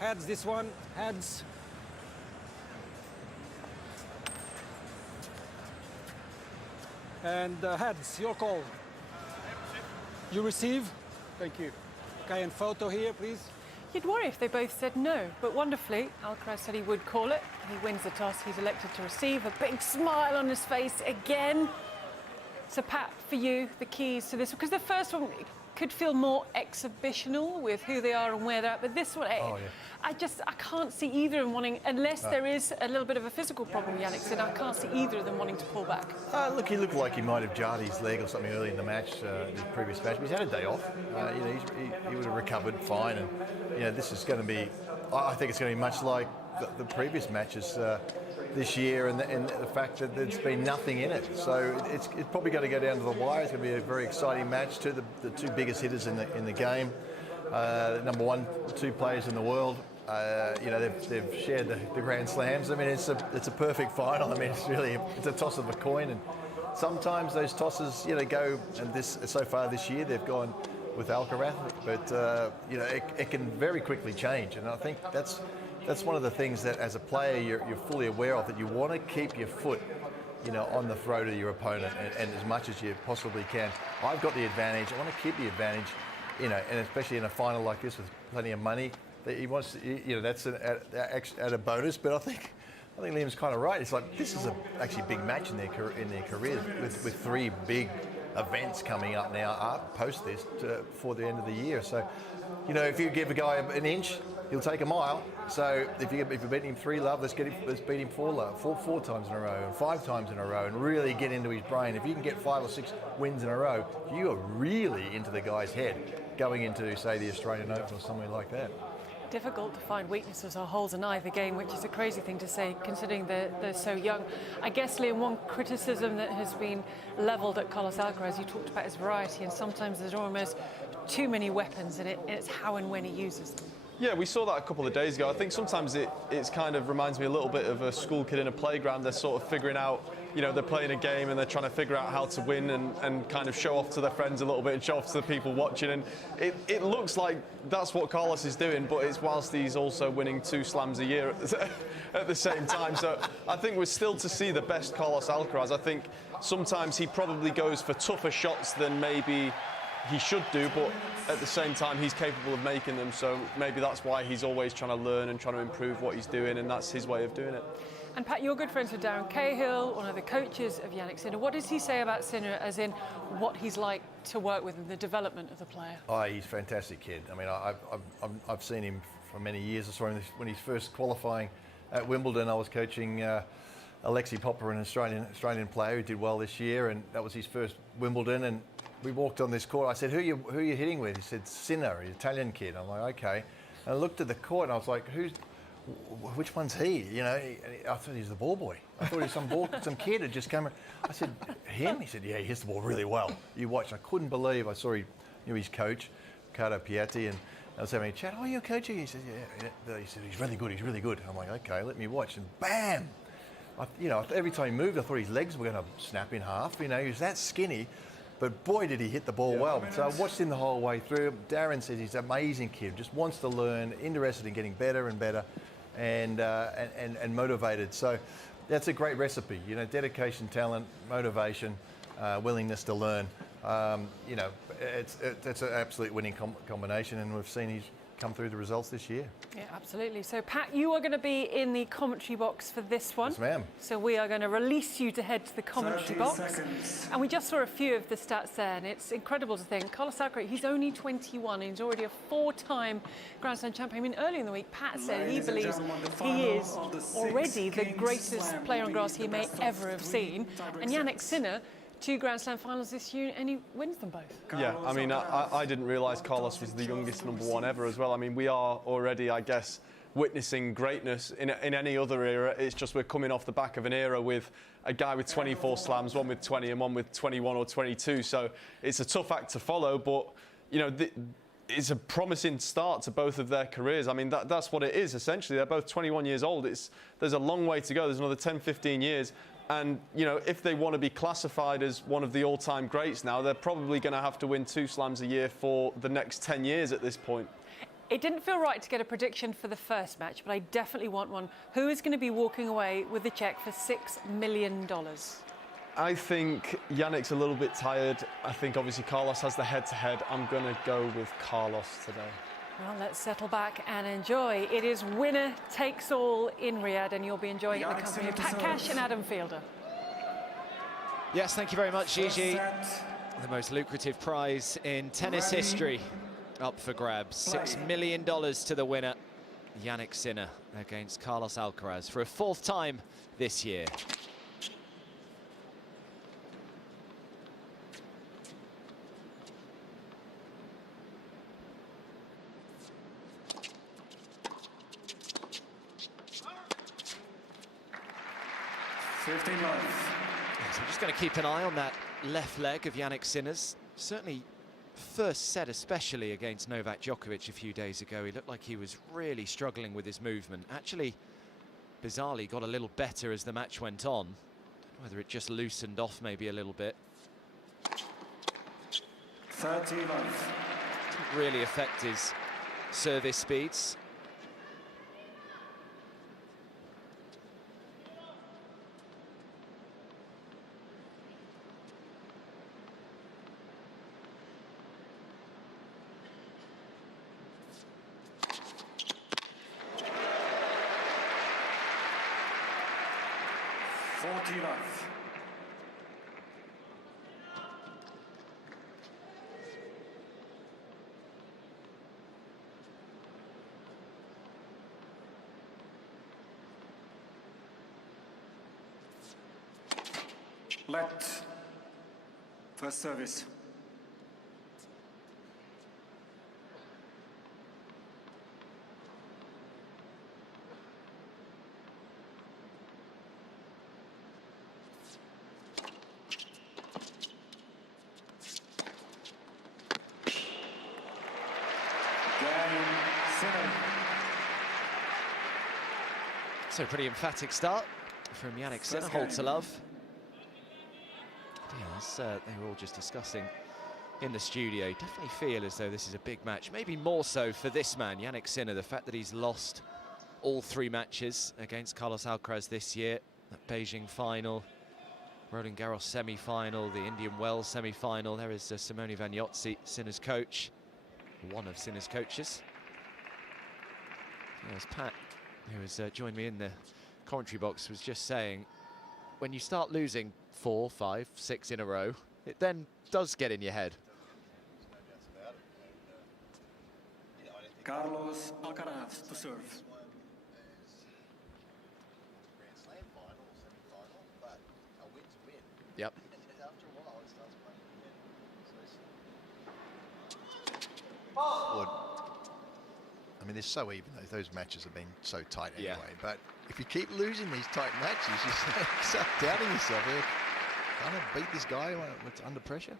Heads, this one, heads. And heads, your call. You receive? Thank you. Okay, and photo here, please. You'd worry if they both said no, but wonderfully, Alcaraz said he would call it. He wins the toss, he's elected to receive. A big smile on his face again. So, Pat, for you, the keys to this, because the first one could feel more exhibitional with who they are and where they're at, but this one, I can't see either of them wanting, unless there is a little bit of a physical problem, Yannick said, I can't see either of them wanting to pull back. Look, he looked like he might have jarred his leg or something early in the match, his previous match, but he's had a day off. He would have recovered fine, and this is going to be, I think it's going to be much like the previous matches this year, and the fact that there's been nothing in it. So it's probably going to go down to the wire. It's going to be a very exciting match. The two biggest hitters in the game, number one, two players in the world. They've shared the Grand Slams. I mean, it's a perfect final. I mean, it's a toss of a coin, and sometimes those tosses go. And so far this year they've gone with Alcaraz, but it can very quickly change. And I think that's one of the things that, as a player, you're fully aware of, that you want to keep your foot, on the throat of your opponent, and as much as you possibly can. I've got the advantage. I want to keep the advantage, and especially in a final like this with plenty of money. He wants to, that's at a bonus. But I think Liam's kind of right. It's like this is actually a big match in their careers with three big events coming up now post this before the end of the year. So, if you give a guy an inch, he'll take a mile. So if you're beating him 3-love, let's beat him 4-love, four times in a row and 5 times in a row, and really get into his brain. If you can get 5 or 6 wins in a row, you are really into the guy's head going into, say, the Australian Open or somewhere like that. Difficult to find weaknesses or holes in either game, which is a crazy thing to say considering they're so young. I guess, Liam, one criticism that has been levelled at Carlos Alcaraz, you talked about his variety, and sometimes there's almost too many weapons, and it's how and when he uses them. Yeah, we saw that a couple of days ago. I think sometimes it's kind of reminds me a little bit of a school kid in a playground. They're sort of figuring out, they're playing a game and they're trying to figure out how to win and kind of show off to their friends a little bit and show off to the people watching. And it looks like that's what Carlos is doing, but it's whilst he's also winning 2 slams a year at the same time. So I think we're still to see the best Carlos Alcaraz. I think sometimes he probably goes for tougher shots than maybe he should do, but at the same time he's capable of making them, so maybe that's why he's always trying to learn and trying to improve what he's doing, and that's his way of doing it. And Pat, you're good friends with Darren Cahill, one of the coaches of Yannick Sinner. What does he say about Sinner, as in what he's like to work with and the development of the player? Oh, he's a fantastic kid. I mean, I've seen him for many years. I saw him when he's first qualifying at Wimbledon. I was coaching Alexi Popper, an Australian player who did well this year, and that was his first Wimbledon. And we walked on this court. I said, who are you hitting with? He said, Sinner, an Italian kid. I'm like, okay. And I looked at the court and I was like, which one's he? I thought he was the ball boy. I thought he was some kid had just come. I said, him? He said, yeah, he hits the ball really well. You watch. I couldn't believe. I saw his coach, Riccardo Piatti, and I was having a chat. Oh, you're coaching? He said, yeah. He said, he's really good. He's really good. I'm like, okay, let me watch. And bam! Every time he moved, I thought his legs were going to snap in half. He was that skinny. But boy, did he hit the ball well. So I watched him the whole way through. Darren says he's an amazing kid, just wants to learn, interested in getting better and better, and motivated. So that's a great recipe. Dedication, talent, motivation, willingness to learn. It's an absolute winning combination, and we've seen come through the results this year. Yeah, absolutely. So, Pat, you are going to be in the commentary box for this one. Yes, ma'am. So we are going to release you to head to the commentary box. Seconds. And we just saw a few of the stats there, and it's incredible to think. Carlos Alcaraz, he's only 21, and he's already a 4-time Grand Slam champion. I mean, earlier in the week, Pat said he believes he is already the greatest player on grass he may ever have seen. And Jannik Sinner, 2 Grand Slam finals this year, and he wins them both. Yeah, I mean, I didn't realise Carlos was the youngest #1 ever as well. I mean, we are already, I guess, witnessing greatness in any other era. It's just we're coming off the back of an era with a guy with 24 slams, one with 20 and one with 21 or 22. So it's a tough act to follow, but, you know, it's a promising start to both of their careers. I mean, that's what it is, essentially. They're both 21 years old. There's a long way to go. There's another 10, 15 years. And, you know, if they want to be classified as one of the all-time greats now, they're probably going to have to win 2 slams a year for the next 10 years at this point. It didn't feel right to get a prediction for the first match, but I definitely want one. Who is going to be walking away with the cheque for $6 million? I think Yannick's a little bit tired. I think, obviously, Carlos has the head-to-head. I'm going to go with Carlos today. Well, let's settle back and enjoy. It is winner takes all in Riyadh, and you'll be enjoying it in the company of Pat Cash and Adam Fielder. Yes, thank you very much, Gigi. The most lucrative prize in tennis history up for grabs. $6 million to the winner, Jannik Sinner, against Carlos Alcaraz for a 4th time this year. So I'm just going to keep an eye on that left leg of Jannik Sinner's. Certainly, first set especially against Novak Djokovic a few days ago, he looked like he was really struggling with his movement. Actually, bizarrely, got a little better as the match went on. Don't know whether it just loosened off maybe a little bit. 30 love. Didn't really affect his service speeds. Let first service. So pretty emphatic start from Jannik Sinner, hold to love. Yeah, as they were all just discussing in the studio, definitely feel as though this is a big match, maybe more so for this man, Jannik Sinner, the fact that he's lost all 3 matches against Carlos Alcaraz this year, that Beijing final, Roland Garros semi-final, the Indian Wells semi-final. There is Simone Vagnozzi, Sinner's coach, one of Sinner's coaches. There's Pat, who has joined me in the commentary box, was just saying, when you start losing 4, 5, 6 in a row, it then does get in your head. Carlos Alcaraz to serve. Yep. I mean, they're so even, though. Those matches have been so tight anyway. Yeah. But if you keep losing these tight matches, you start doubting yourself. Can't I beat this guy when it's under pressure?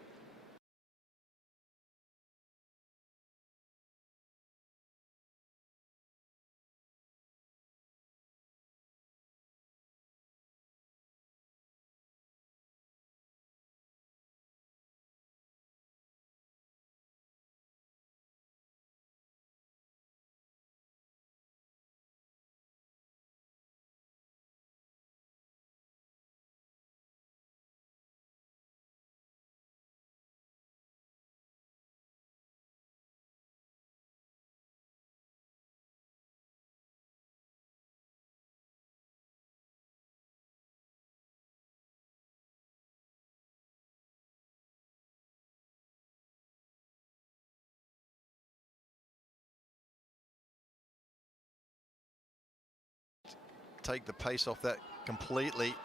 take the pace off that completely.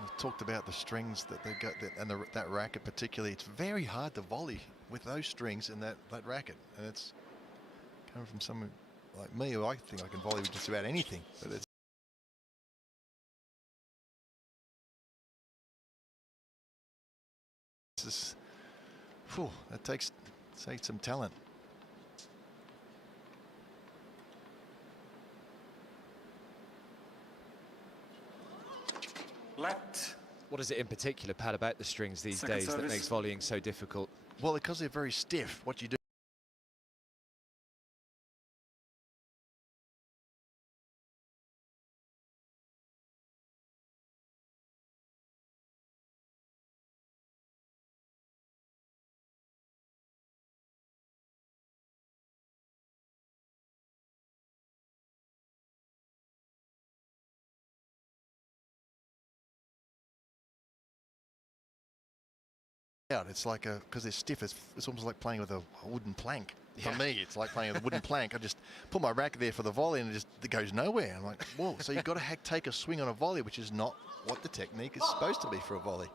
We've talked about the strings that they got, and that racket particularly. It's very hard to volley with those strings and that racket, and it's coming from someone like me who I think I can volley with just about anything, but it's just, that takes some talent. What is it in particular, Pat, about the strings these days that makes volleying so difficult? Well, because they're very stiff, what you do out. It's like because they're stiff, it's almost like playing with a wooden plank. For me, it's like playing with a wooden plank. I just put my racket there for the volley and it goes nowhere. I'm like, whoa, so you've got to take a swing on a volley, which is not what the technique is supposed to be for a volley.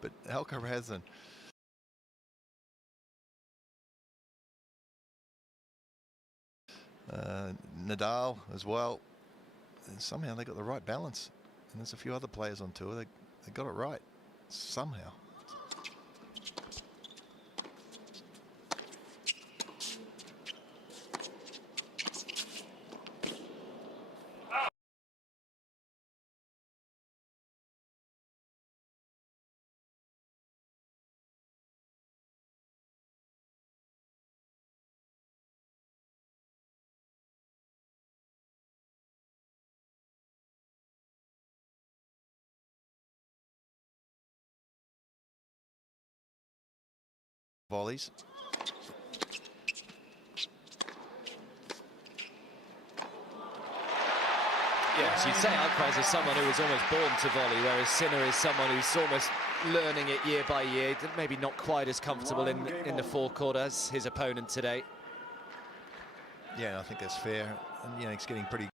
But Alcaraz and Nadal as well, and somehow they got the right balance. And there's a few other players on tour, they got it right somehow. Volleys. Yes, you'd say Alcaraz is someone who was almost born to volley, whereas Sinner is someone who's almost learning it year by year, maybe not quite as comfortable in the forecourt as his opponent today. Yeah, I think that's fair. And, it's getting pretty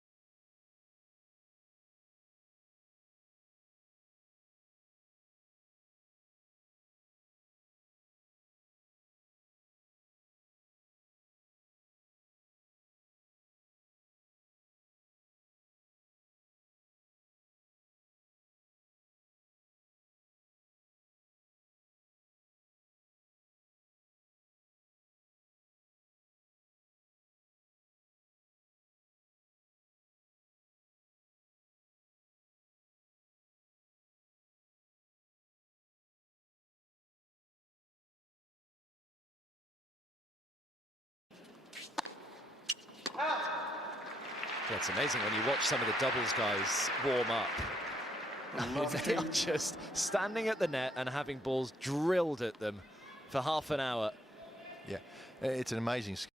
Yeah, it's amazing when you watch some of the doubles guys warm up. They are just standing at the net and having balls drilled at them for half an hour. Yeah, it's an amazing skill.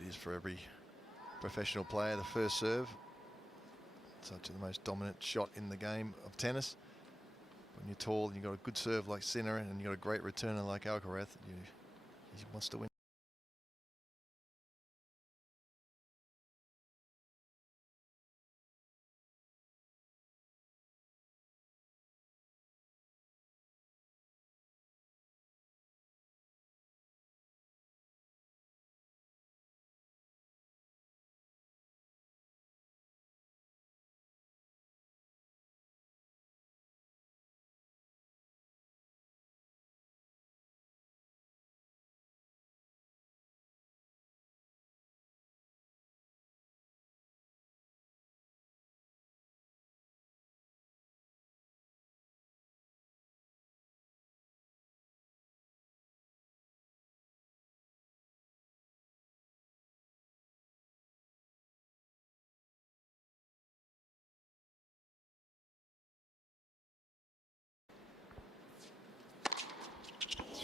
It is for every professional player, the first serve. Such the most dominant shot in the game of tennis. When you're tall and you've got a good serve like Sinner and you've got a great returner like Alcaraz, he wants to win.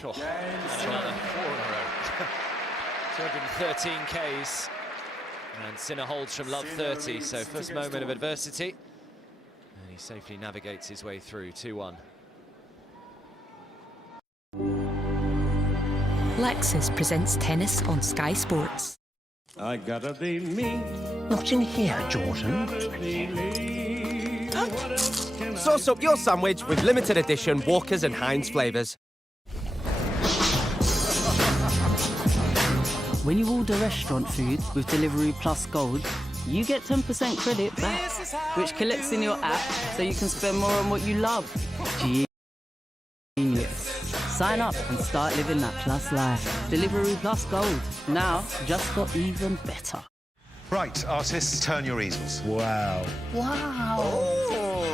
Oh, and another 4 in a row. 213 Ks. And Sinner holds from love 30, so first moment of adversity. And he safely navigates his way through, 2-1. Lexus presents tennis on Sky Sports. I gotta be me. Not in here, Jordan. Sauce up your sandwich with limited edition Walkers and Heinz flavours. When you order restaurant food with Delivery Plus Gold, you get 10% credit back, which collects in your app so you can spend more on what you love. Genius. Sign up and start living that Plus life. Delivery Plus Gold. Now, just got even better. Right, artists, turn your easels. Wow. Wow. Oh.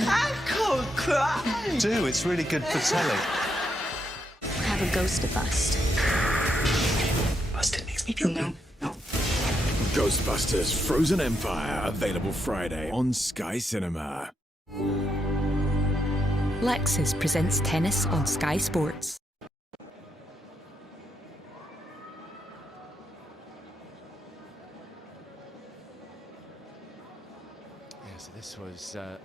I could cry. Do, it's really good for telly. Have a ghost bust. Busted makes me feel good. No. Ghostbusters Frozen Empire, available Friday on Sky Cinema. Lexus presents tennis on Sky Sports. So this was a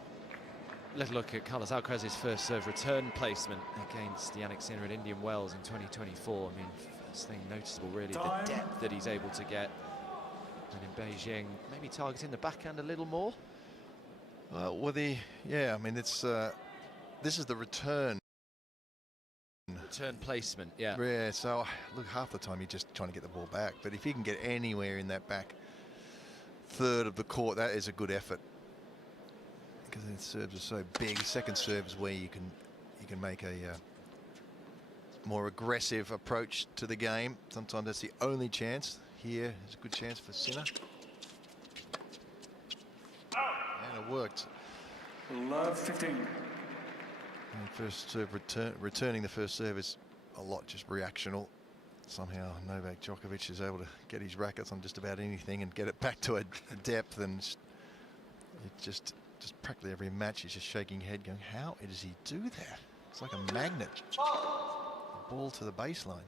little look at Carlos Alcaraz's first serve return placement against Yannick Sinner at Indian Wells in 2024. I mean, first thing noticeable really, the depth that he's able to get. And in Beijing, maybe targeting the backhand a little more. I mean, it's this is the return. Return placement, yeah. Yeah, so look, half the time you're just trying to get the ball back. But if you can get anywhere in that back third of the court, that is a good effort. Because the serves are so big. Second serve is where you can make a more aggressive approach to the game. Sometimes that's the only chance. Here is a good chance for Sinner. And it worked. Love 15. And first serve returning the first serve is a lot just reactional. Somehow Novak Djokovic is able to get his rackets on just about anything and get it back to a depth, and it just practically every match he's just shaking head going, how does he do that? It's like a magnet. The ball to the baseline.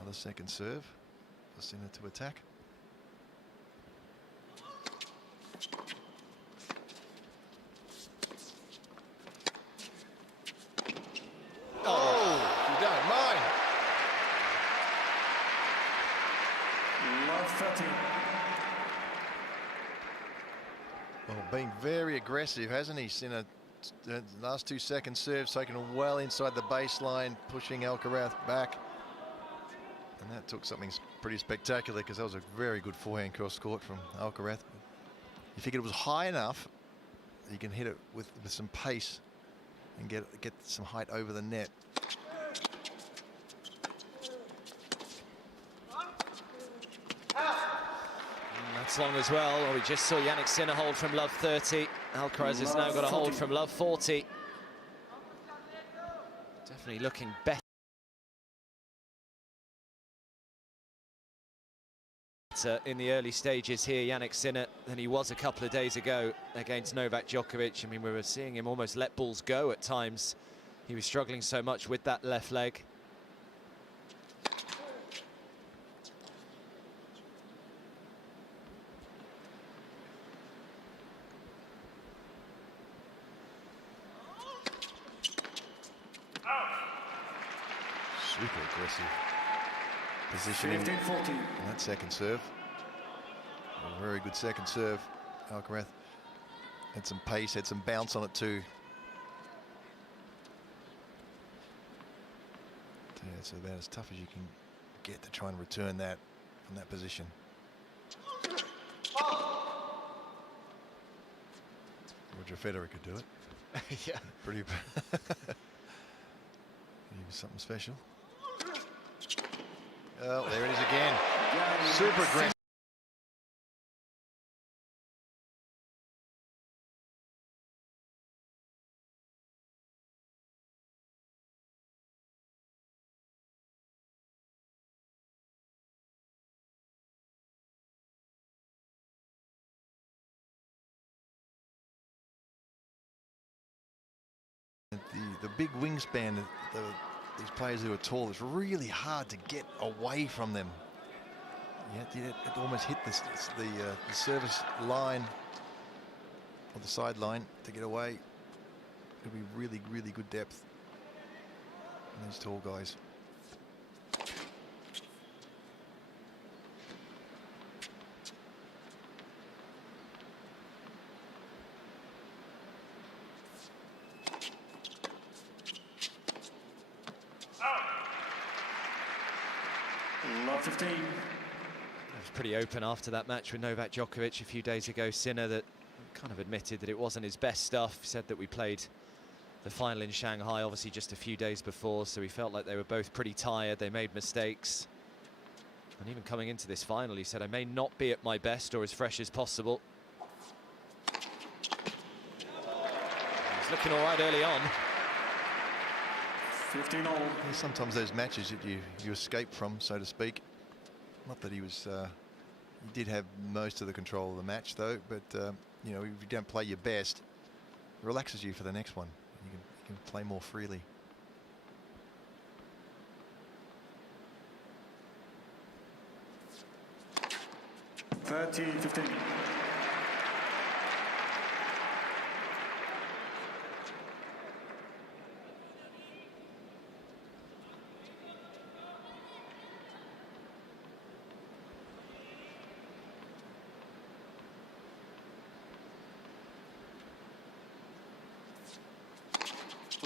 Another second serve for Sinner to attack. Oh, you don't mind. Love 13. Well, being very aggressive, hasn't he? Sinner, the last 2 second serves taken well inside the baseline, pushing Alcaraz back. And that took something pretty spectacular, because that was a very good forehand cross court from Alcaraz. You figured it was high enough, you can hit it with some pace and get some height over the net. That's long as well. We just saw Yannick Sinner hold from love 30. Alcaraz has now got a hold from love 40. Definitely looking better in the early stages here, Yannick Sinner, than he was a couple of days ago against Novak Djokovic. I mean, we were seeing him almost let balls go at times. He was struggling so much with that left leg. Super aggressive positioning on that second serve. A very good second serve. Alcaraz had some pace, had some bounce on it too. Yeah, it's about as tough as you can get to try and return that from that position. Roger Federer could do it. Yeah. Pretty. He was something special. Oh, there it is again. Super aggressive. the big wingspan, these players who are tall, it's really hard to get away from them. It almost hit the service line or the sideline to get away. It'll be really, really good depth in these tall guys. Lot 15. It was pretty open after that match with Novak Djokovic a few days ago. Sinner that kind of admitted that it wasn't his best stuff. He said that we played the final in Shanghai obviously just a few days before, so he felt like they were both pretty tired. They made mistakes. And even coming into this final, he said, I may not be at my best or as fresh as possible. He's looking all right early on. 15 all. Sometimes those matches that you escape from, so to speak. Not that he was, he did have most of the control of the match though, but you know, if you don't play your best, it relaxes you for the next one. You can play more freely. (13, 15).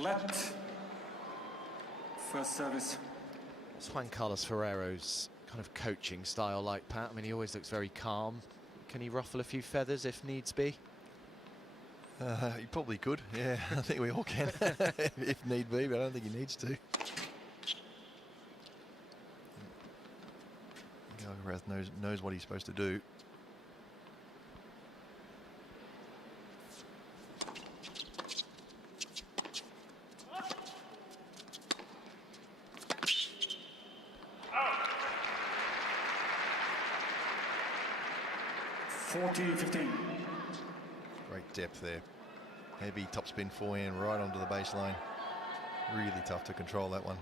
Let first service. It's Juan Carlos Ferrero's kind of coaching style like, Pat? I mean, he always looks very calm. Can he ruffle a few feathers if needs be? He probably could, yeah. I think we all can if need be, but I don't think he needs to. Alcaraz knows what he's supposed to do. Great depth there. Heavy topspin forehand right onto the baseline. Really tough to control that one.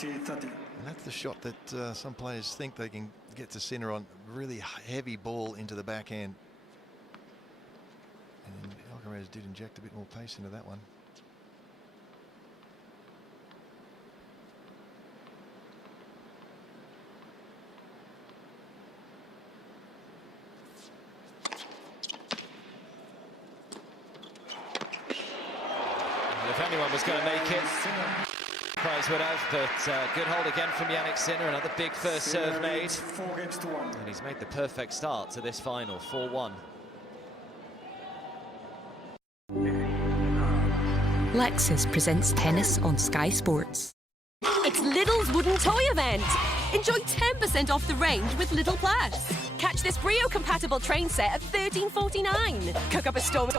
And that's the shot that some players think they can get to Sinner on. Really heavy ball into the backhand. And Alcaraz did inject a bit more pace into that one. If anyone was going to make it, Prize would have, but good hold again from Jannik Sinner. Another big first serve made. 4-1. And he's made the perfect start to this final, 4-1. Lexus presents tennis on Sky Sports. It's Lidl's wooden toy event. Enjoy 10% off the range with Lidl Plus. Catch this Brio-compatible train set at $13.49. Cook up a storm.